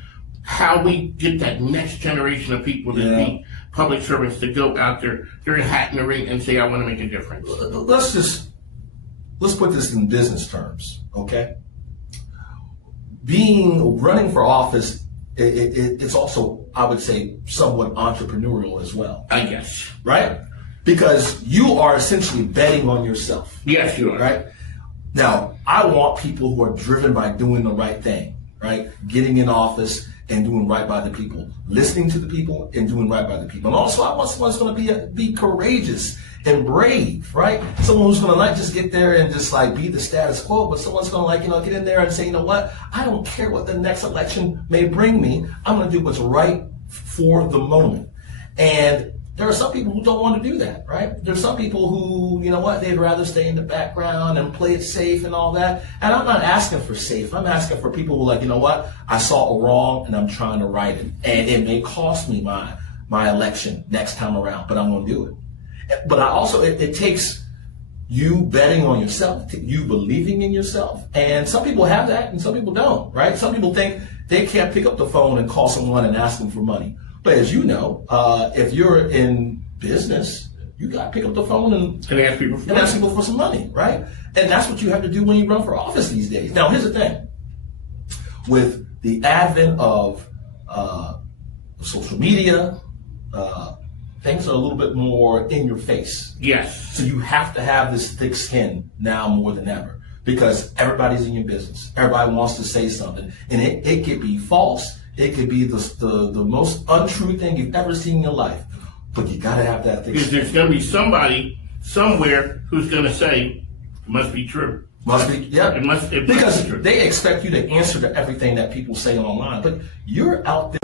how we get that next generation of people to be public servants to go out there, they're a hat in the ring and say, I want to make a difference. Let's put this in business terms, okay? Running for office, it's also, I would say, somewhat entrepreneurial as well. I guess. Right? Because you are essentially betting on yourself. Yes, you are. Right? Now, I want people who are driven by doing the right thing, right? Getting in office and doing right by the people, listening to the people and doing right by the people. And also, I want someone who's going to be courageous and brave, right? Someone who's going to not just get there and just like be the status quo, but someone's going to get in there and say, you know what? I don't care what the next election may bring me. I'm going to do what's right for the moment. And there are some people who don't want to do that, right? There's some people who, they'd rather stay in the background and play it safe and all that. And I'm not asking for safe. I'm asking for people who are like, you know what? I saw a wrong and I'm trying to right it. And it may cost me my election next time around, but I'm going to do it. But it takes you betting on yourself, you believing in yourself. And some people have that and some people don't, right? Some people think they can't pick up the phone and call someone and ask them for money. But as you know, if you're in business, you got to pick up the phone and ask people for some money, right? And that's what you have to do when you run for office these days. Now, here's the thing. With the advent of social media, things are a little bit more in your face. Yes. So you have to have this thick skin now more than ever because everybody's in your business. Everybody wants to say something. And it could be false. It could be the most untrue thing you've ever seen in your life. But you got to have that thick skin. Because there's going to be somebody somewhere who's going to say, it must be true. Must be, yeah. It must be true. They expect you to answer to everything that people say online. But you're out there.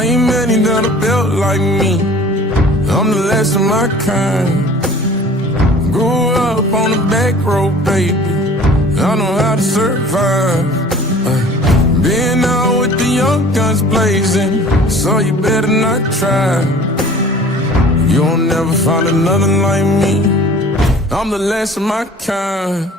Ain't many that are built like me. I'm the last of my kind. Grew up on the back road, baby. I know how to survive. Been out with the young guns blazing, so you better not try. You'll never find another like me. I'm the last of my kind.